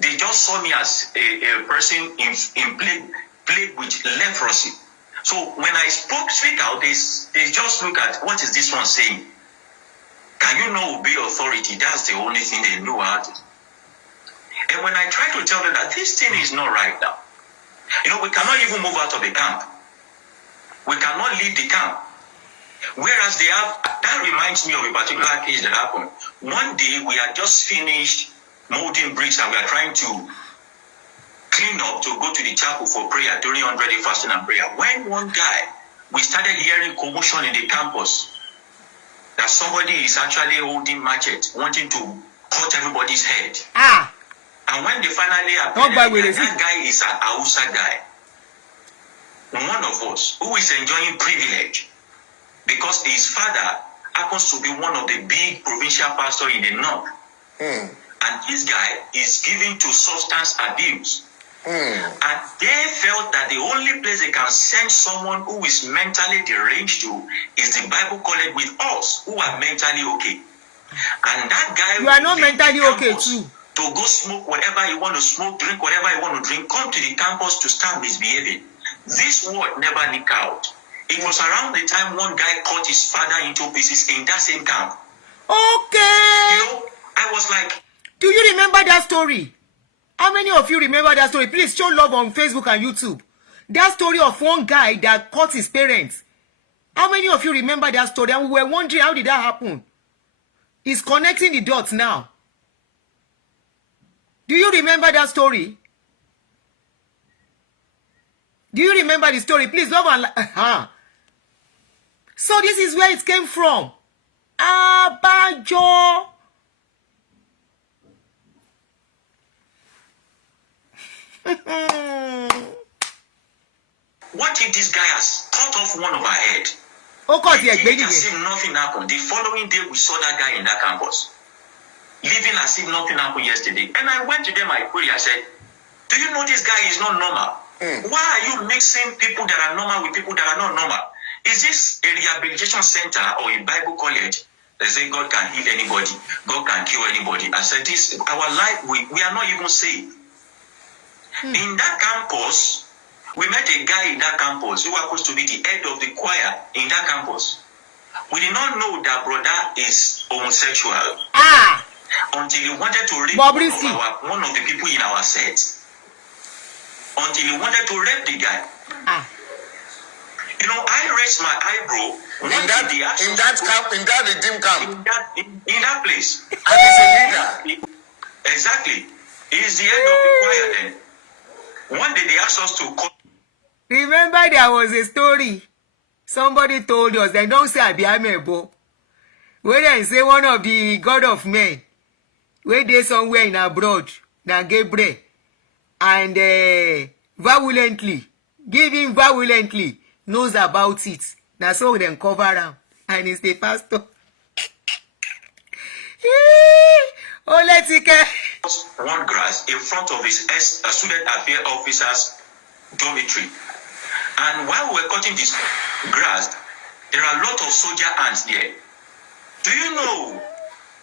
They just saw me as a person in plague with leprosy. So when I speak out, they just look at, what is this one saying? Can you not obey authority? That's the only thing they know how to. And when I try to tell them that this thing is not right now, we cannot even move out of the camp. We cannot leave the camp. Whereas that reminds me of a particular case that happened. One day we had just finished molding bricks and we are trying to clean up to go to the chapel for prayer during 100-day fasting and prayer. When one guy, we started hearing commotion in the campus that somebody is actually holding machete, wanting to cut everybody's head. And when they finally appeared, that guy is an Hausa guy. One of us who is enjoying privilege because his father happens to be one of the big provincial pastors in the north. And this guy is given to substance abuse. And they felt that the only place they can send someone who is mentally deranged to is the Bible college with us who are mentally okay. And that guy, you are not mentally okay too. To go smoke whatever you want to smoke, drink whatever you want to drink, come to the campus to start misbehaving. This word never leaked out. It was around the time one guy cut his father into pieces in that same camp. Okay. You know, I was like, do you remember that story? How many of you remember that story? Please show love on Facebook and YouTube. That story of one guy that caught his parents. How many of you remember that story? And we were wondering, how did that happen? He's connecting the dots now. Do you remember that story? Do you remember the story? Please love and So this is where it came from. Abajo. What if this guy has cut off one of our head? As if nothing happened. The following day, we saw that guy in that campus, living as if nothing happened yesterday. And I went to them, I queried, I said, do you know this guy is not normal? Why are you mixing people that are normal with people that are not normal? Is this a rehabilitation center or a Bible college? They say God can heal anybody. God can cure anybody. I said, this, our life, we are not even saved. In that campus, we met a guy in that campus who happens to be the head of the choir in that campus. We did not know that brother is homosexual until he wanted to rape one of the people in our set. Until he wanted to rape the guy. You know, I raised my eyebrow in that Redeem camp. In that place. And he's a leader. Exactly. He is the head of the choir then. One day they asked us to call. Remember there was a story. Somebody told us, they don't say Abiamebo. When I say one of the god of men, where they somewhere in abroad, na Gabriel, and violently, knows about it. Now so then cover him, and he's the pastor. Oh, let's take one grass in front of his student affairs officer's dormitory. And while we were cutting this grass, there are a lot of soldier ants there. Do you know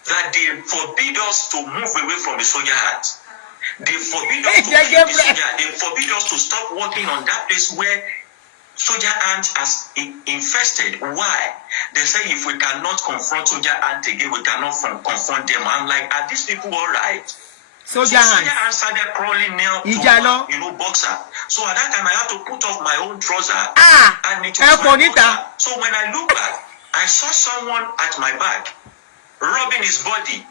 that they forbid us to move away from the soldier ants? They forbid us to kill the soldier. They forbid us to stop working on that place where soldier ants has infested. Why? They say if we cannot confront soldier ants again, we cannot confront them. I'm like, are these people all right? Soldier ants started crawling near to boxer. So at that time I had to put off my own trouser and it was my boxer. So when I look back, I saw someone at my back rubbing his body,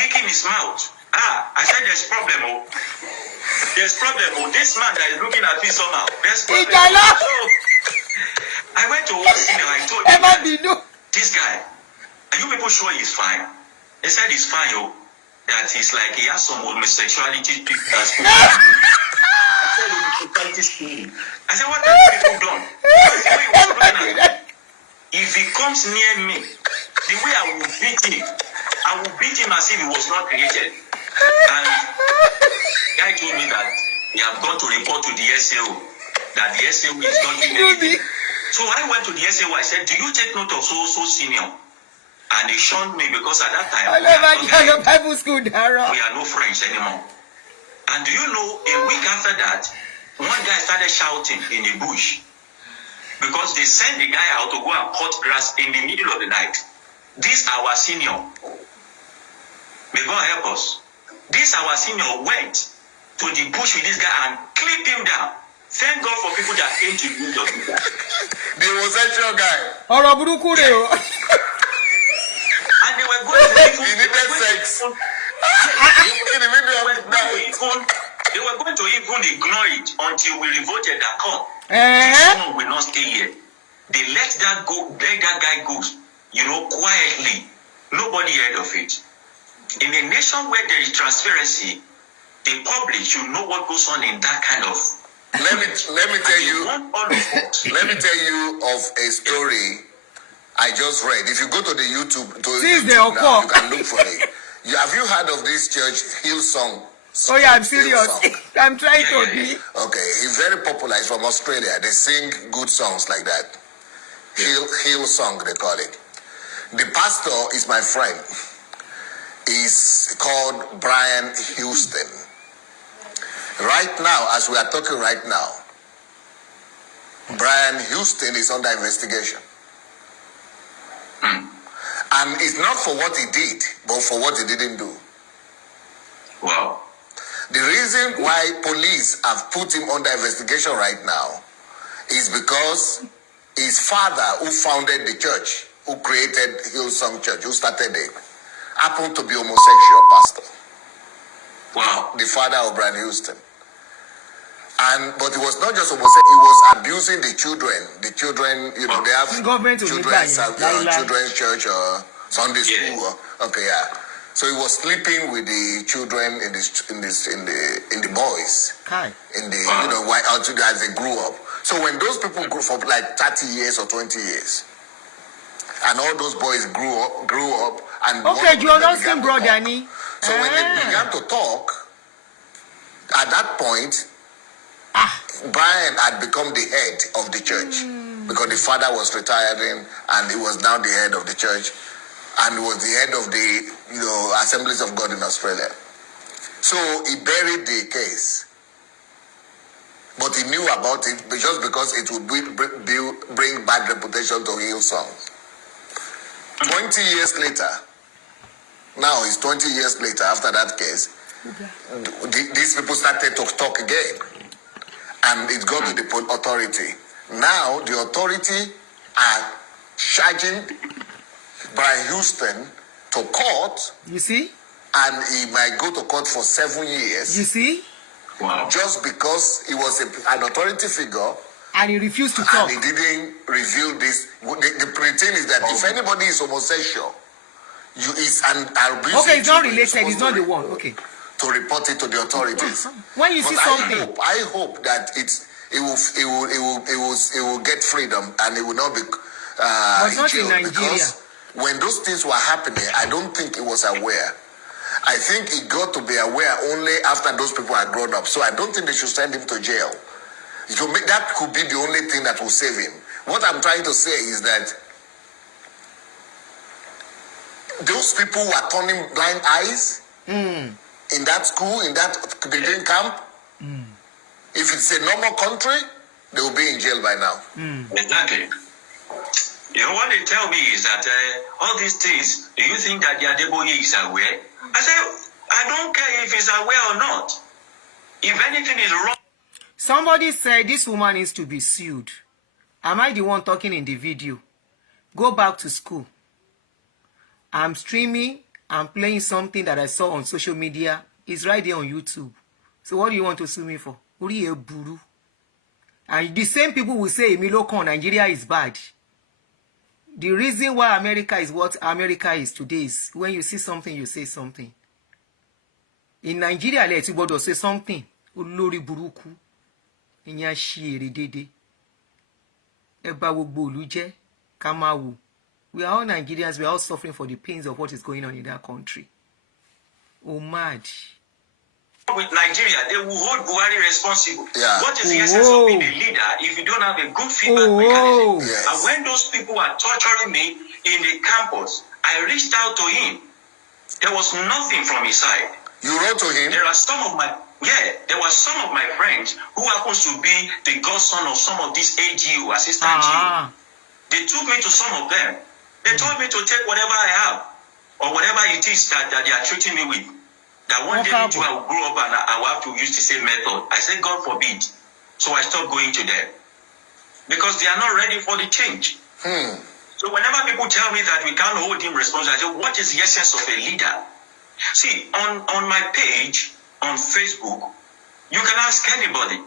licking his mouth. I said there's problem. There's problem. This man that is looking at me somehow. There's problem. So I went to one senior. I told him this guy, are you people sure he's fine? They said he's fine, that he's like he has some homosexuality. I said, what have people done? If he comes near me, the way I will beat him as if he was not created. And the guy told me that he have gone to report to the SAO, that the SAO is not doing anything. So I went to the SAO, I said, do you take note of so senior? And they shunned me because at that time, we are no friends anymore. And do you know, a week after that, one guy started shouting in the bush because they sent the guy out to go and cut grass in the middle of the night. This our senior. May God help us. This our senior went to the bush with this guy and clipped him down. Thank God for people that came to use of people. The homosexual guy. And they were going to he needed sex. They were going to even ignore it until we revolted that come. This one will not stay here. They let that guy go, quietly. Nobody heard of it. In a nation where there is transparency, the public should know what goes on in that kind of. Let me tell you. Let me tell you of a story I just read. If you go to the YouTube, now, you can look for it. Have you heard of this church Hillsong? Oh yeah, I'm serious. I'm trying to be. Okay, he's very popular. He's from Australia. They sing good songs like that. Hillsong, they call it. The pastor is my friend. He's called Brian Houston. Right now, as we are talking right now, Brian Houston is under investigation. And it's not for what he did, but for what he didn't do. Wow. The reason why police have put him under investigation right now is because his father, who founded the church, who created Hillsong Church, who started it, happened to be homosexual pastor. Wow. The father of Brian Houston. But it was not just homosexual, he was abusing the children. The children, they have children's church or Sunday school. Okay, yeah. So he was sleeping with the children in the boys. Okay. As they grew up. So when those people grew for like 30 years or 20 years, and all those boys grew up, and okay, you understand, bro, Danny. So when they began to talk, at that point, Brian had become the head of the church because the father was retiring, and he was now the head of the church, and he was the head of the Assemblies of God in Australia. So he buried the case, but he knew about it just because it would bring bad reputation to Hillsong. 20 years later, now it's 20 years later after that case, these people started to talk again. And it got to the authority. Now the authority are charging Brian Houston to court. You see? And he might go to court for 7 years. You see? Wow. Just because he was an authority figure. And he refused to talk. And he didn't reveal this. The thing is that if anybody is homosexual, it's not related. He's not the one. Okay. To report it to the authorities. When you see something, I hope that it will get freedom and it will not be in jail, because when those things were happening, I don't think he was aware. I think he got to be aware only after those people had grown up. So I don't think they should send him to jail. That could be the only thing that will save him. What I'm trying to say is that those people who are turning blind eyes in that school, in that Redeem camp, if it's a normal country, they will be in jail by now. Exactly. What they tell me is that all these things, do you think that the Adeboye is aware? I said, I don't care if he's aware or not. If anything is wrong. Somebody said this woman is to be sued. Am I the one talking in the video? Go back to school. I'm streaming. I'm playing something that I saw on social media. It's right there on YouTube. So what do you want to sue me for? And the same people will say Miloko, Nigeria is bad. The reason why America is what America is today is when you see something, you say something. In Nigeria, let you bodo say something. Olori buruku. Inya shiri dede. Eba wogbo oluje. Kamawu. We are all Nigerians. We are all suffering for the pains of what is going on in that country. Oh, mad. With Nigeria, they will hold Buhari responsible. Yeah. What is the essence of being a leader if you don't have a good feedback mechanism? Yes. And when those people were torturing me in the campus, I reached out to him. There was nothing from his side. You wrote to him? There were some of my friends who happens to be the godson of some of these AGU, assistant GU. They took me to some of them. They told me to take whatever I have, or whatever it is that they are treating me with. That one day I will grow up and I will have to use the same method. I said, God forbid. So I stopped going to them. Because they are not ready for the change. So whenever people tell me that we can't hold him responsible, I say, what is the essence of a leader? See, on my page, on Facebook, You can ask anybody.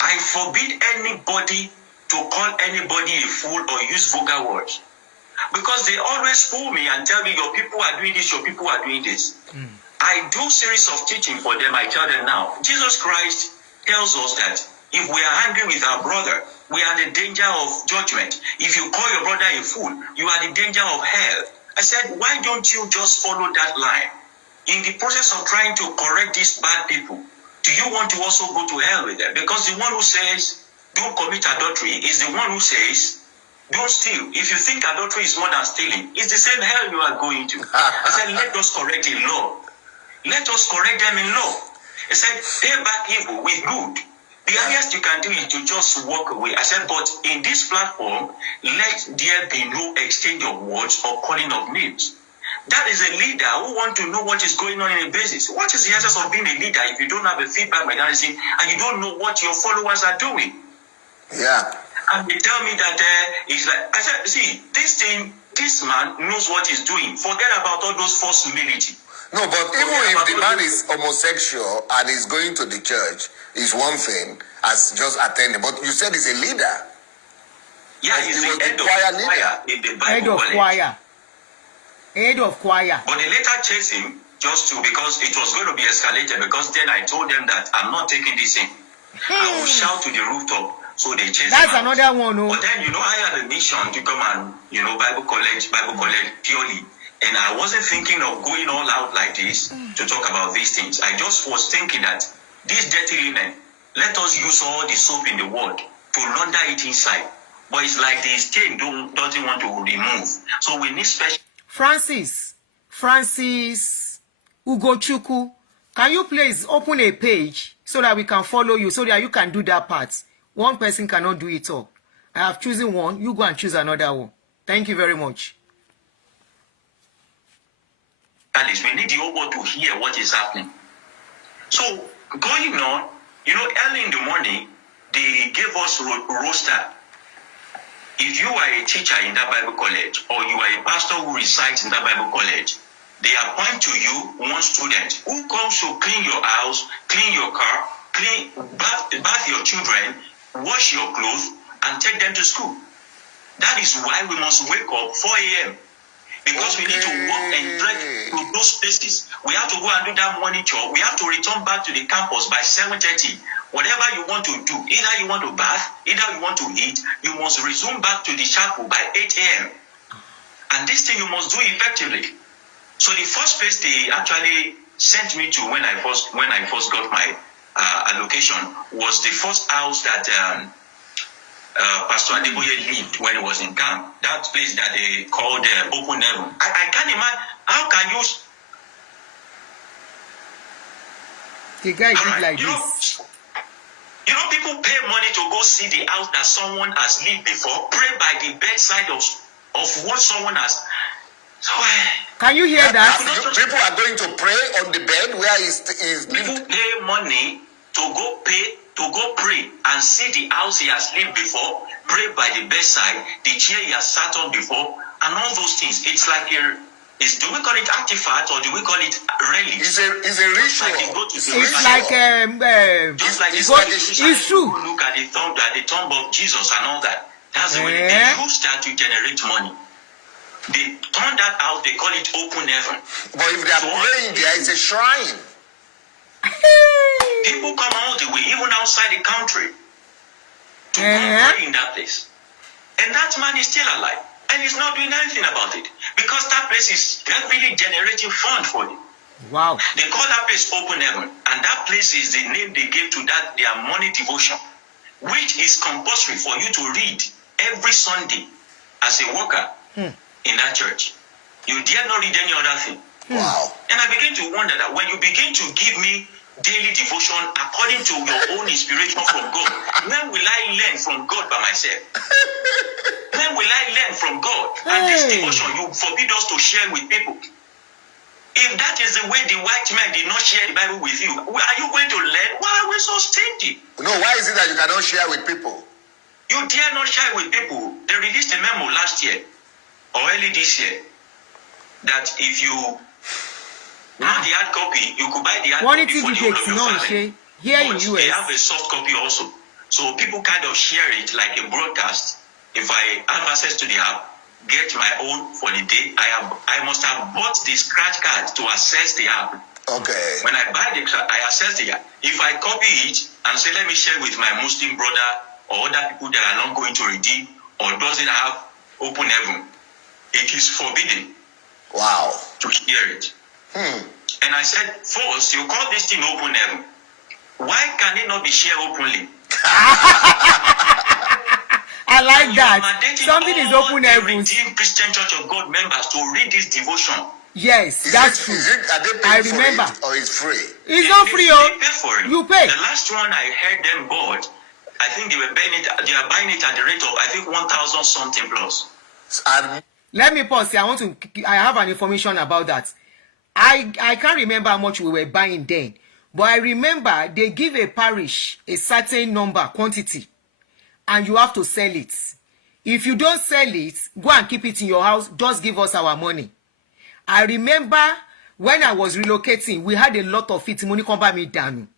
I forbid anybody to call anybody a fool or use vulgar words. Because they always fool me and tell me, your people are doing this, your people are doing this. I do series of teaching for them. I tell them now, Jesus Christ tells us that if we are angry with our brother, we are in the danger of judgment. If you call your brother a fool, you are in the danger of hell. I said, why don't you just follow that line? In the process of trying to correct these bad people, do you want to also go to hell with them? Because the one who says, don't commit adultery, is the one who says, don't steal. If you think adultery is more than stealing, it's the same hell you are going to. I said, let us correct in law. Let us correct them in law. I said, pay back evil with good. The highest you can do is to just walk away. I said, but in this platform, let there be no exchange of words or calling of names. That is a leader who wants to know what is going on in a basis. What is the essence of being a leader if you don't have a feedback mechanism and you don't know what your followers are doing? Yeah. And they tell me that it's like, I said, see, this man knows what he's doing. Forget about all those false humility. No, but even if the man is homosexual and is going to the church, is one thing, as just attending. But you said he's a leader. Yeah, he's the head of choir in the Bible college. Head of choir. But they later chased him just to, because it was going to be escalated, because then I told them that I'm not taking this in. I will shout to the rooftop. So they chased him. That's another one. No? But then, I had a mission to come and, Bible college purely. And I wasn't thinking of going all out like this to talk about these things. I just was thinking that this dirty linen, let us use all the soap in the world to launder it inside. But it's like the stain doesn't want to remove. So we need special. Francis Ugochukwu, can you please open a page so that we can follow you, so that you can do that part? One person cannot do it all. I have chosen one. You go and choose another one. Thank you very much. At least we need the whole world to hear what is happening. So going on, early in the morning, they gave us roster. If you are a teacher in that Bible college, or you are a pastor who resides in that Bible college, they appoint to you one student who comes to clean your house, clean your car, bath your children, wash your clothes, and take them to school. That is why we must wake up 4 a.m. Because we need to walk and trek to those places. We have to go and do that morning chore. We have to return back to the campus by 7:30. Whatever you want to do, either you want to bath, either you want to eat, you must resume back to the chapel by 8 a.m. And this thing you must do effectively. So the first place they actually sent me to when I first got my allocation was the first house that Pastor Adeboye lived when he was in camp. That place that they called Open Heaven. I can't imagine. How can you? The guy did like this. People pay money to go see the house that someone has lived before, pray by the bedside of what someone has. So can you hear that? People are going to pray on the bed where he's people pay money to go pray and see the house he has lived before, pray by the bedside, the chair he has sat on before, and all those things. It's like do we call it artifact or do we call it relic? It's a ritual. It's true. Look at the tomb of Jesus and all that. That's the way they use that to generate money. They turn that out, they call it Open Heaven. But if they are praying there, it's a shrine. People come all the way, even outside the country, to go and pray in that place. And that man is still alive. And he's not doing anything about it. Because that place is really generating fund for him. Wow. They call that place Open Heaven. And that place is the name they gave to their morning devotion, which is compulsory for you to read every Sunday as a worker in that church. You dare not read any other thing. Wow. And I begin to wonder that when you begin to give me daily devotion according to your own inspiration from God, when will I learn from God by myself? When will I learn from God? And this devotion, you forbid us to share with people. If that is the way the white men did not share the Bible with you, are you going to learn? Why are we so stingy? No, why is it that you cannot share with people? You dare not share with people. They released a memo last year, or early this year, that if you want the hard copy, you could buy the hard copy for the whole of your family. Here in But US. they have a soft copy also. So people kind of share it like a broadcast. If I have access to the app, get my own for the day, I must have bought the scratch card to access the app. Okay. When I buy the card, I access the app. If I copy it and say, let me share with my Muslim brother or other people that are not going to redeem or doesn't have open heaven, it is forbidden. Wow. To hear it. And I said, first, you call this thing open heaven. Why can it not be shared openly? I like that. Something is open heaven. Redeemed Christian Church of God members to read this devotion. Yes, that's true. Are they I paying remember. for it or it's free? It's not free, oh. They pay for it. You pay. The last one I heard them bought, I think they are buying it at the rate of, I think, 1,000 something plus. And Let me pause here. I have an information about that. I can't remember how much we were buying then. But I remember they give a parish a certain number, quantity, and you have to sell it. If you don't sell it, go and keep it in your house. Just give us our money. I remember when I was relocating, we had a lot of it. Money come by me down.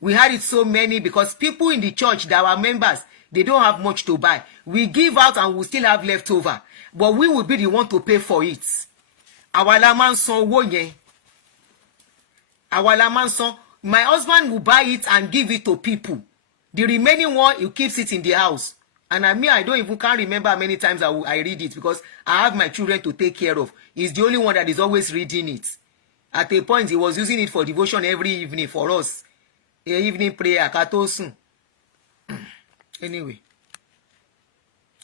We had it so many because people in the church that were members, they don't have much to buy. We give out and we still have leftover. But we will be the one to pay for it. Our laman son wo yen. Our laman son, my husband will buy it and give it to people. The remaining one, he keeps it in the house. And I don't even can't remember how many times I read it because I have my children to take care of. He's the only one that is always reading it. At a point, he was using it for devotion every evening for us. Evening prayer, katosun. Anyway.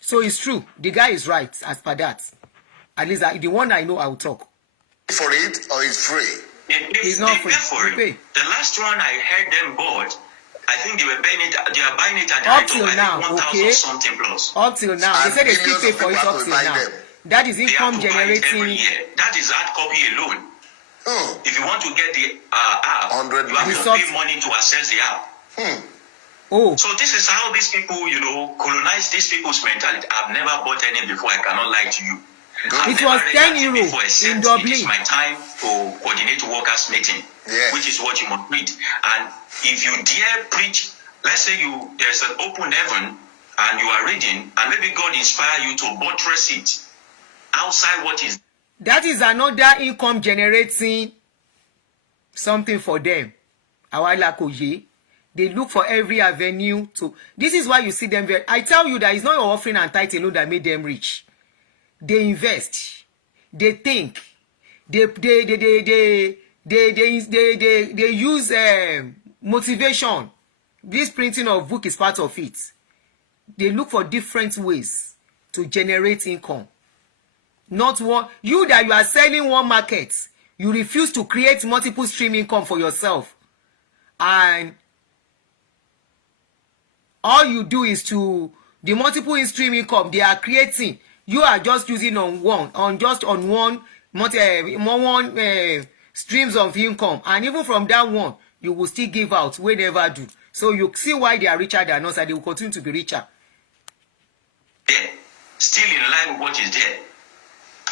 So it's true. The guy is right as per that. At least the one I know I will talk. for it or it's free? It's not free. You pay. The last one I heard them bought, I think they are buying it at the up rate till of now, 1,000 okay? something plus. Up till now. They said they still pay for it up till now. That is income generating. Every year. That is hard copy alone. If you want to get the app, 100 you have to pay money to access the app. Oh. So this is how these people, colonize these people's mentality. I've never bought any before. I cannot lie to you. It was 10 euros in Dublin. It is my time to coordinate workers meeting, which is what you must read. And if you dare preach, let's say there's an open heaven and you are reading, and maybe God inspire you to buttress it outside what is. That is another income generating something for them. They look for every avenue to. This is why you see them. I tell you that it's not your offering and tithe alone that made them rich. They invest. They think. They use motivation. This printing of book is part of it. They look for different ways to generate income. Not one. You that you are selling one market, you refuse to create multiple stream income for yourself. And all you do is the multiple stream income they are creating, you are just using on one streams of income, and even from that one you will still give out. We never do. So you see why they are richer than us, and they will continue to be richer. There, still in line with what is there.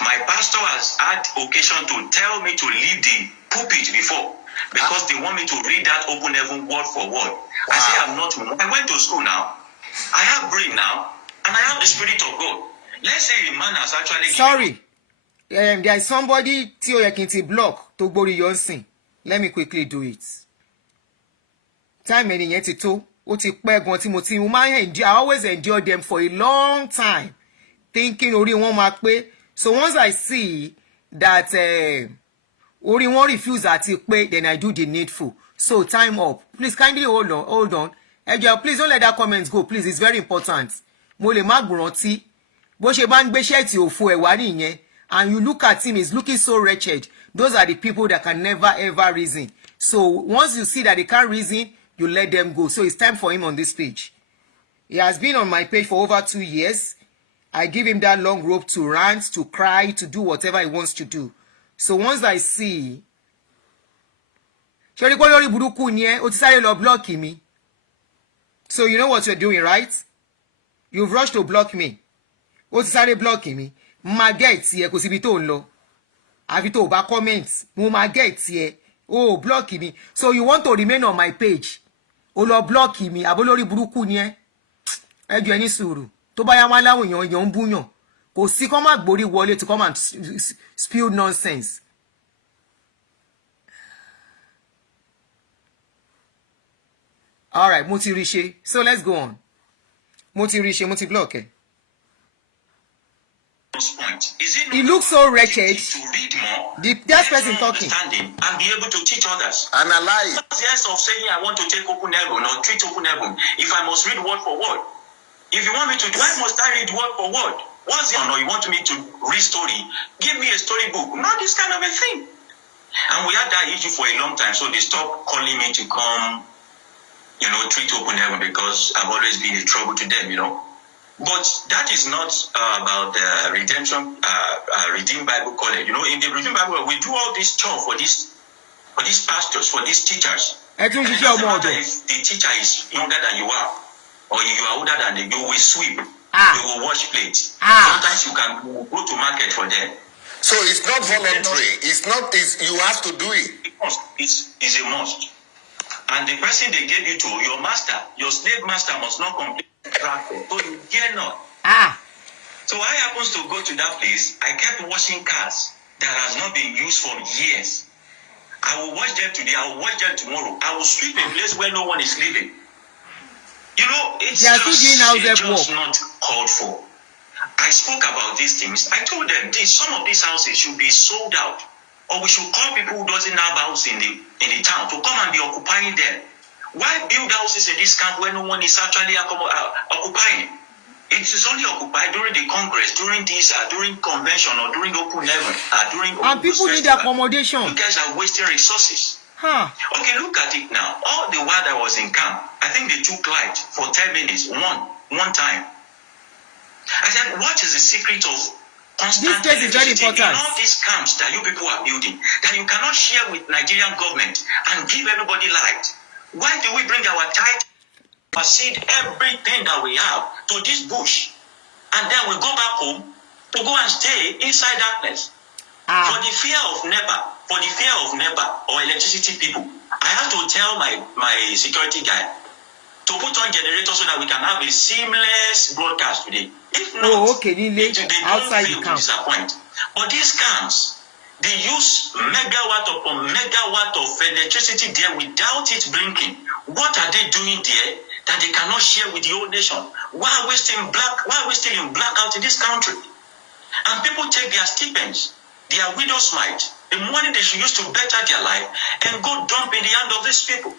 My pastor has had occasion to tell me to leave the pulpit before, because they want me to read that open heaven word for word. I say I'm not. I went to school now. I have brain now, and I have the Spirit of God. Let's say a man has actually. Sorry, there is somebody tí ó yẹ kí n ti block tó gbórí yọnsìn. Let me quickly do it. Time ẹni yẹn ti tó. Ó ti pẹ́ gan tí mo máa ń endure. I always endure them for a long time, thinking orí wọn máa pé. So once I see that orí wọn refuse àti pé, then I do the needful. So time up. Please kindly hold on. Ejo, please don't let that comment go. Please, it's very important. Mo lè má gbọ́rántí. Bó ṣe bá ń gbé ṣẹ́ẹ̀tì òfo ẹ̀wá nìyẹn, and you look at him, he's looking so wretched. Those are the people that can never ever reason. So once you see that they can't reason, you let them go. So it's time for him on this page. He has been on my page for over 2 years. I give him that long rope to rant, to cry, to do whatever he wants to do. So once I see, so you know what you're doing, right? You've rushed to block me. Ó ti sáré block mi. Ma get here kò síbi tó ń lọ. Àfi tó bá comment, mo ma get here. Oh, block me. So you want to remain on my page? Oh, Lord, block me. Abolori buruku ni e. Ẹjọ́ ẹni sùúrù. Tó bá yá wá láwọn èèyàn ń búyàn. Kò sí kó má gbórí wọlé to come and spill nonsense. All right, mo ti rí ṣe. So let's go on. Mo ti rí ṣe, mo ti block ẹ. He looks so wretched. That person talking. And be able to teach others. Analyze. What's the sense of saying I want to take open heaven or treat open heaven if I must read word for word? If you want me to, why must I read word for word? What's the or you want me to read story? Give me a storybook. Not this kind of a thing. And we had that issue for a long time, so they stopped calling me to come, treat open heaven because I've always been a trouble to them, But that is not about the redemption, Redeemed Bible College. In the Redeemed Bible, we do all this job for these pastors, for these teachers. It doesn't matter if the teacher is younger than you are, or you are older than them, you will sweep, you will wash plates. Sometimes you can go to market for them. So it's not voluntary. You have to do it. It's a must. And the person they gave you to, your master, your slave master must not complete. So you dare not. So I happens to go to that place. I kept washing cars that has not been used for years. I will wash them today. I will wash them tomorrow. I will sweep a place where no one is living. It's just not called for. I spoke about these things. I told them some of these houses should be sold out, or we should call people who doesn't have house in the town to come and be occupying them. Why build houses in this camp when no one is actually occupying? It is only occupied during the Congress, during convention, or during open heaven, during and people need accommodation. You guys are wasting resources. Okay, look at it now. All the while I was in camp, I think they took light for 10 minutes, one time. I said, what is the secret of constant this is very important. In all these camps that you people are building, that you cannot share with Nigerian government and give everybody light? Why do we bring our tithe, our seed, everything that we have to this bush, and then we go back home to go and stay inside darkness? For the fear of NEPA or electricity people, I have to tell my security guy to put on generators so that we can have a seamless broadcast today. If not, they outside don't fail to disappoint. But these camps, they use megawatt upon megawatt of electricity there without it blinking. What are they doing there that they cannot share with the whole nation? Why are we still in blackout in this country? And people take their stipends, their widow's mite, the money they should use to better their life, and go dump in the hand of these people.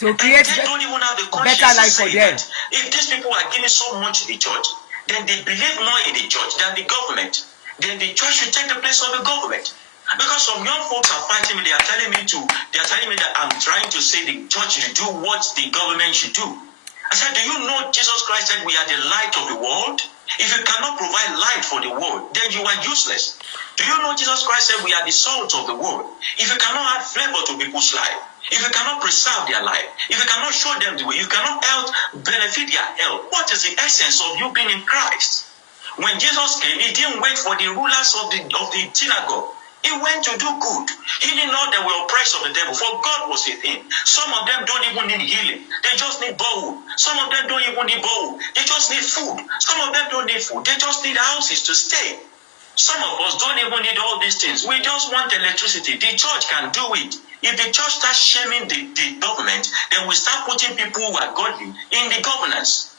To create they don't even have the better life for them. If these people are giving so much to the church, then they believe more in the church than the government. Then the church should take the place of the government. Because some young folks are fighting me, they are telling me that I'm trying to say the church should do what the government should do. I said, do you know Jesus Christ said we are the light of the world? If you cannot provide light for the world, then you are useless. Do you know Jesus Christ said we are the salt of the world? If you cannot add flavor to people's life, if you cannot preserve their life, if you cannot show them the way, you cannot help benefit their health, what is the essence of you being in Christ? When Jesus came, he didn't wait for the rulers of the synagogue. He went to do good. He didn't know they were oppressed of the devil, for God was with him. Some of them don't even need healing. They just need borehole. Some of them don't even need borehole. They just need food. Some of them don't need food. They just need houses to stay. Some of us don't even need all these things. We just want electricity. The church can do it. If the church starts shaming the government, then we start putting people who are godly in the governance.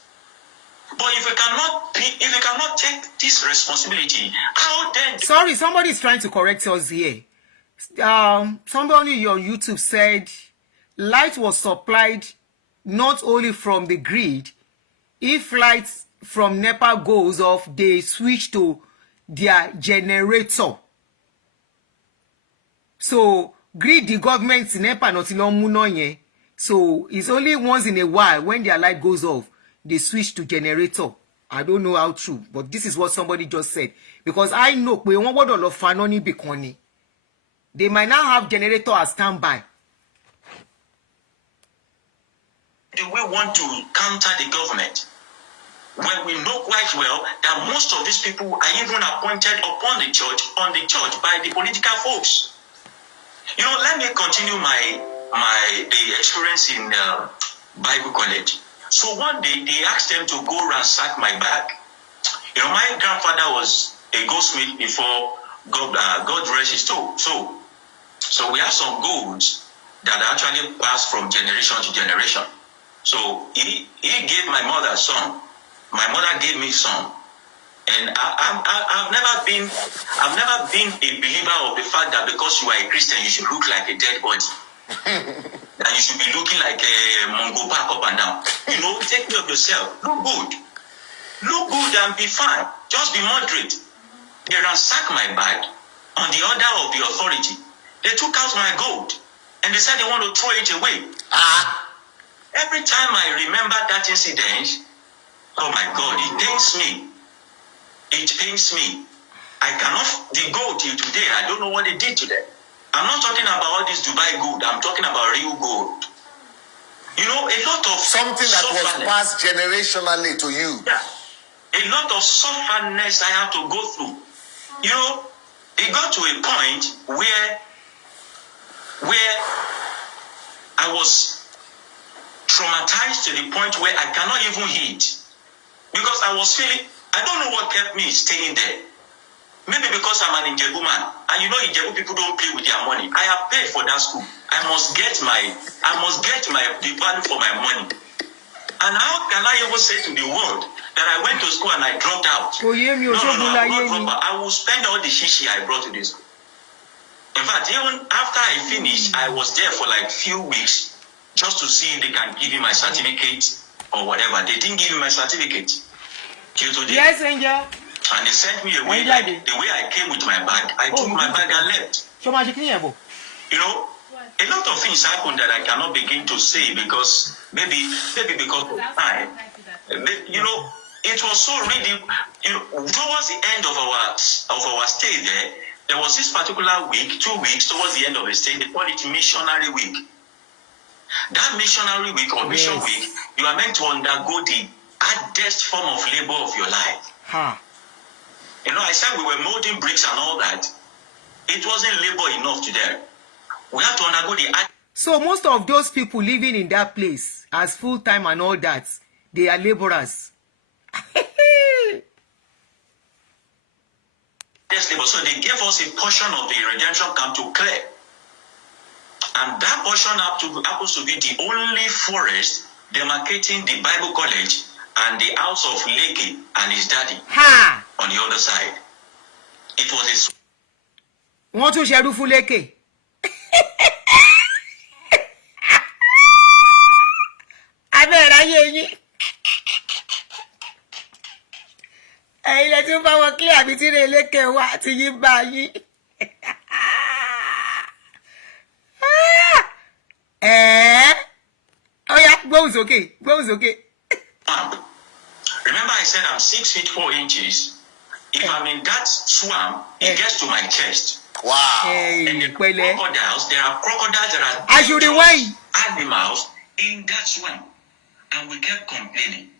But if you cannot take this responsibility, how then? Sorry, somebody is trying to correct us here. Somebody on YouTube said light was supplied not only from the grid. If light from NEPA goes off, they switch to their generator. So grid the government NEPA not in. So it's only once in a while when their light goes off, they switch to generator. I don't know how true, but this is what somebody just said. Because I know they might now have generator as standby. Do we want to counter the government when we know quite well that most of these people are even appointed upon the church, by the political folks? Let me continue the experience in Bible college. So one day they asked them to go ransack my bag. My grandfather was a goldsmith before God rest his soul. So we have some goods that actually pass from generation to generation. So he gave my mother some. My mother gave me some. And I've never been a believer of the fact that because you are a Christian, you should look like a dead body. That you should be looking like a Mongo back up and down. Take care of yourself. Look good. Look good and be fine. Just be moderate. They ransacked my bag on the order of the authority. They took out my gold and they said they want to throw it away. Every time I remember that incident, oh my God, it pains me. It pains me. I cannot go till today. I don't know what they did to them. I'm not talking about all this Dubai gold. I'm talking about real gold. A lot of something that was passed generationally to you. Yeah. A lot of sufferness I had to go through. It got to a point where I was traumatized to the point where I cannot even eat. Because I was feeling, I don't know what kept me staying there. Maybe because I'm an Ijebu man. And Ijebu people don't play with their money. I have paid for that school. I must get the value for my money. And how can I even say to the world that I went to school and I dropped out? No, I will not drop out. I will spend all the shishi I brought to this school. In fact, even after I finished, I was there for like few weeks just to see if they can give me my certificate or whatever. They didn't give me my certificate till today. Yes, Angel. And they sent me away like the way I came with my bag. I took my bag and left. A lot of things happened that I cannot begin to say because maybe because of time. It was so really, towards the end of our stay there was this particular week, 2 weeks towards the end of the stay. They call it missionary week. That missionary week or mission week, you are meant to undergo the hardest form of labor of your life. I said we were molding bricks and all that. It wasn't labor enough to them. We have to undergo the. So most of those people living in that place as full time and all that, they are laborers. Yes, labor. So they gave us a portion of the redemption camp to clear, and that portion happens to be the only forest demarcating the Bible college and the house of Leke and his daddy on the other side. It was a. Want to share Leke? Ilẹ̀ tí ó bá wọn clear àbí tí ilé Leke wá ti yí bá yín. Oh yeah, gbóhùn sókè. Remember I said I'm 6 feet 4 inches. If I'm in that swamp, it gets to my chest. Wow. And there are crocodiles that are dangerous animals in that swamp. And we kept complaining.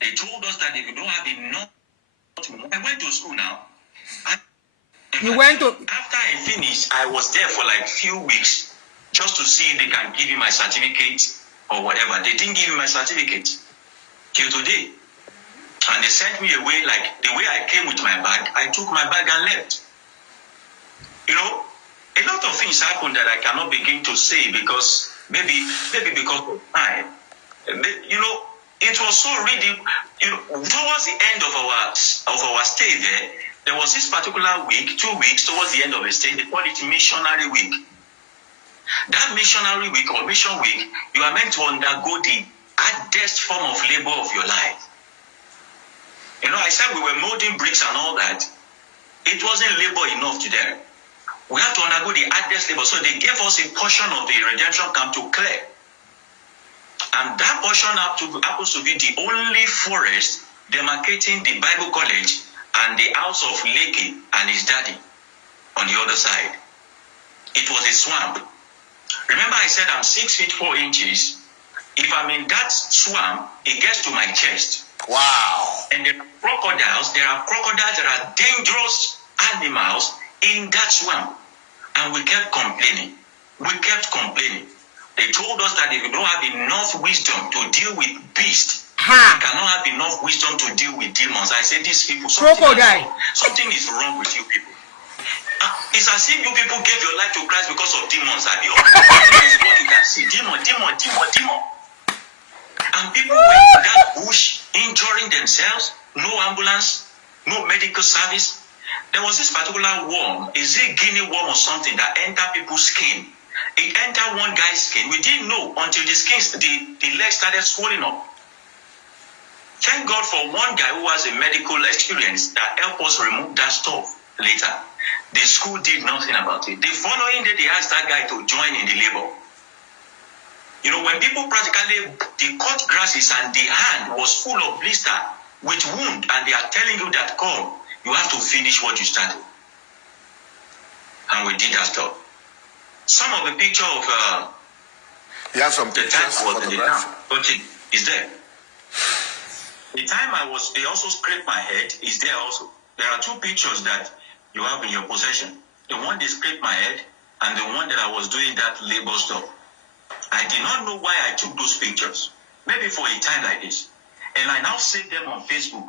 They told us that if you don't have enough, I went to school now. After I finished, I was there for like few weeks just to see if they can give me my certificate or whatever. They didn't give me my certificate till today. And they sent me away like the way I came with my bag. I took my bag and left. A lot of things happened that I cannot begin to say because maybe because of time. It was so really, towards the end of our stay there was this particular week, 2 weeks towards the end of the stay. They call it missionary week. That missionary week or mission week, you are meant to undergo the hardest form of labor of your life. I said we were molding bricks and all that. It wasn't labor enough to them. We had to undergo the hardest labor. So they gave us a portion of the redemption camp to clear. And that portion happens to be the only forest demarcating the Bible college and the house of Leke and his daddy on the other side. It was a swamp. Remember I said I'm 6 feet 4 inches. If I'm in that swamp, it gets to my chest. Wow. And there are crocodiles that are dangerous animals in that swamp. And we kept complaining. They told us that if you don't have enough wisdom to deal with beasts, you cannot have enough wisdom to deal with demons. I said, these people, something is wrong with you people. It's as if you people gave your life to Christ because of demons. That is what you can see. Demon. And people were in that bush injuring themselves. No ambulance, no medical service. There was this particular worm, is it guinea worm or something, that entered people's skin. It entered one guy's skin. We didn't know until the legs started swelling up. Thank God for one guy who has a medical experience that helped us remove that stuff later. The school did nothing about it. The following day, they asked that guy to join in the labor. You know, when people practically, the cut grasses and the hand was full of blister with wound, and they are telling you that, come, you have to finish what you started. And we did that stuff. Some of the picture of you have some pictures okay, is there. The time they also scraped my head is there also. There are two pictures that you have in your possession. The one they scraped my head and the one that I was doing that labor stuff. I did not know why I took those pictures. Maybe for a time like this. And I now save them on Facebook.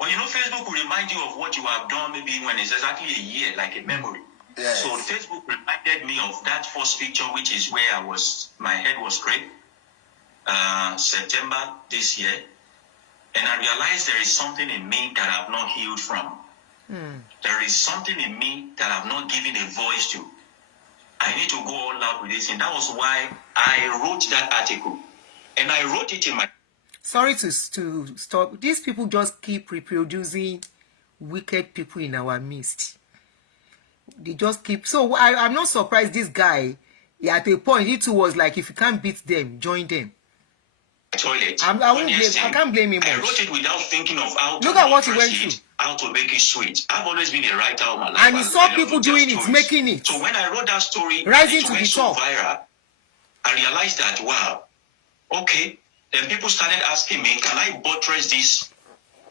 Well, you know, Facebook will remind you of what you have done maybe when it's exactly a year, like a memory. Yes. So Facebook reminded me of that first picture, which is where my head was scraped, September this year. And I realized there is something in me that I have not healed from. There is something in me that I have not given a voice to. I need to go all out with this. And that was why I wrote that article. And I wrote it in my... Sorry to stop. These people just keep reproducing wicked people in our midst. They just keep... So I'm not surprised this guy, at a point, he too was like, if you can't beat them, join them. Toilet. I can't blame him much. I wrote it without thinking of how to... Look at what he went through. How to make it sweet. I've always been a writer all my life. And he saw people doing it, making it. So when I wrote that story, rising it to went the so top. viral, I realized that, wow, okay. Then people started asking me, can I buttress this?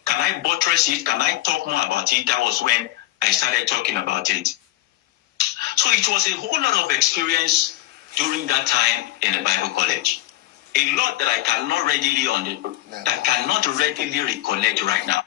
Can I buttress it? Can I talk more about it? That was when I started talking about it. So it was a whole lot of experience during that time in the Bible college. A lot that I cannot readily recollect right now.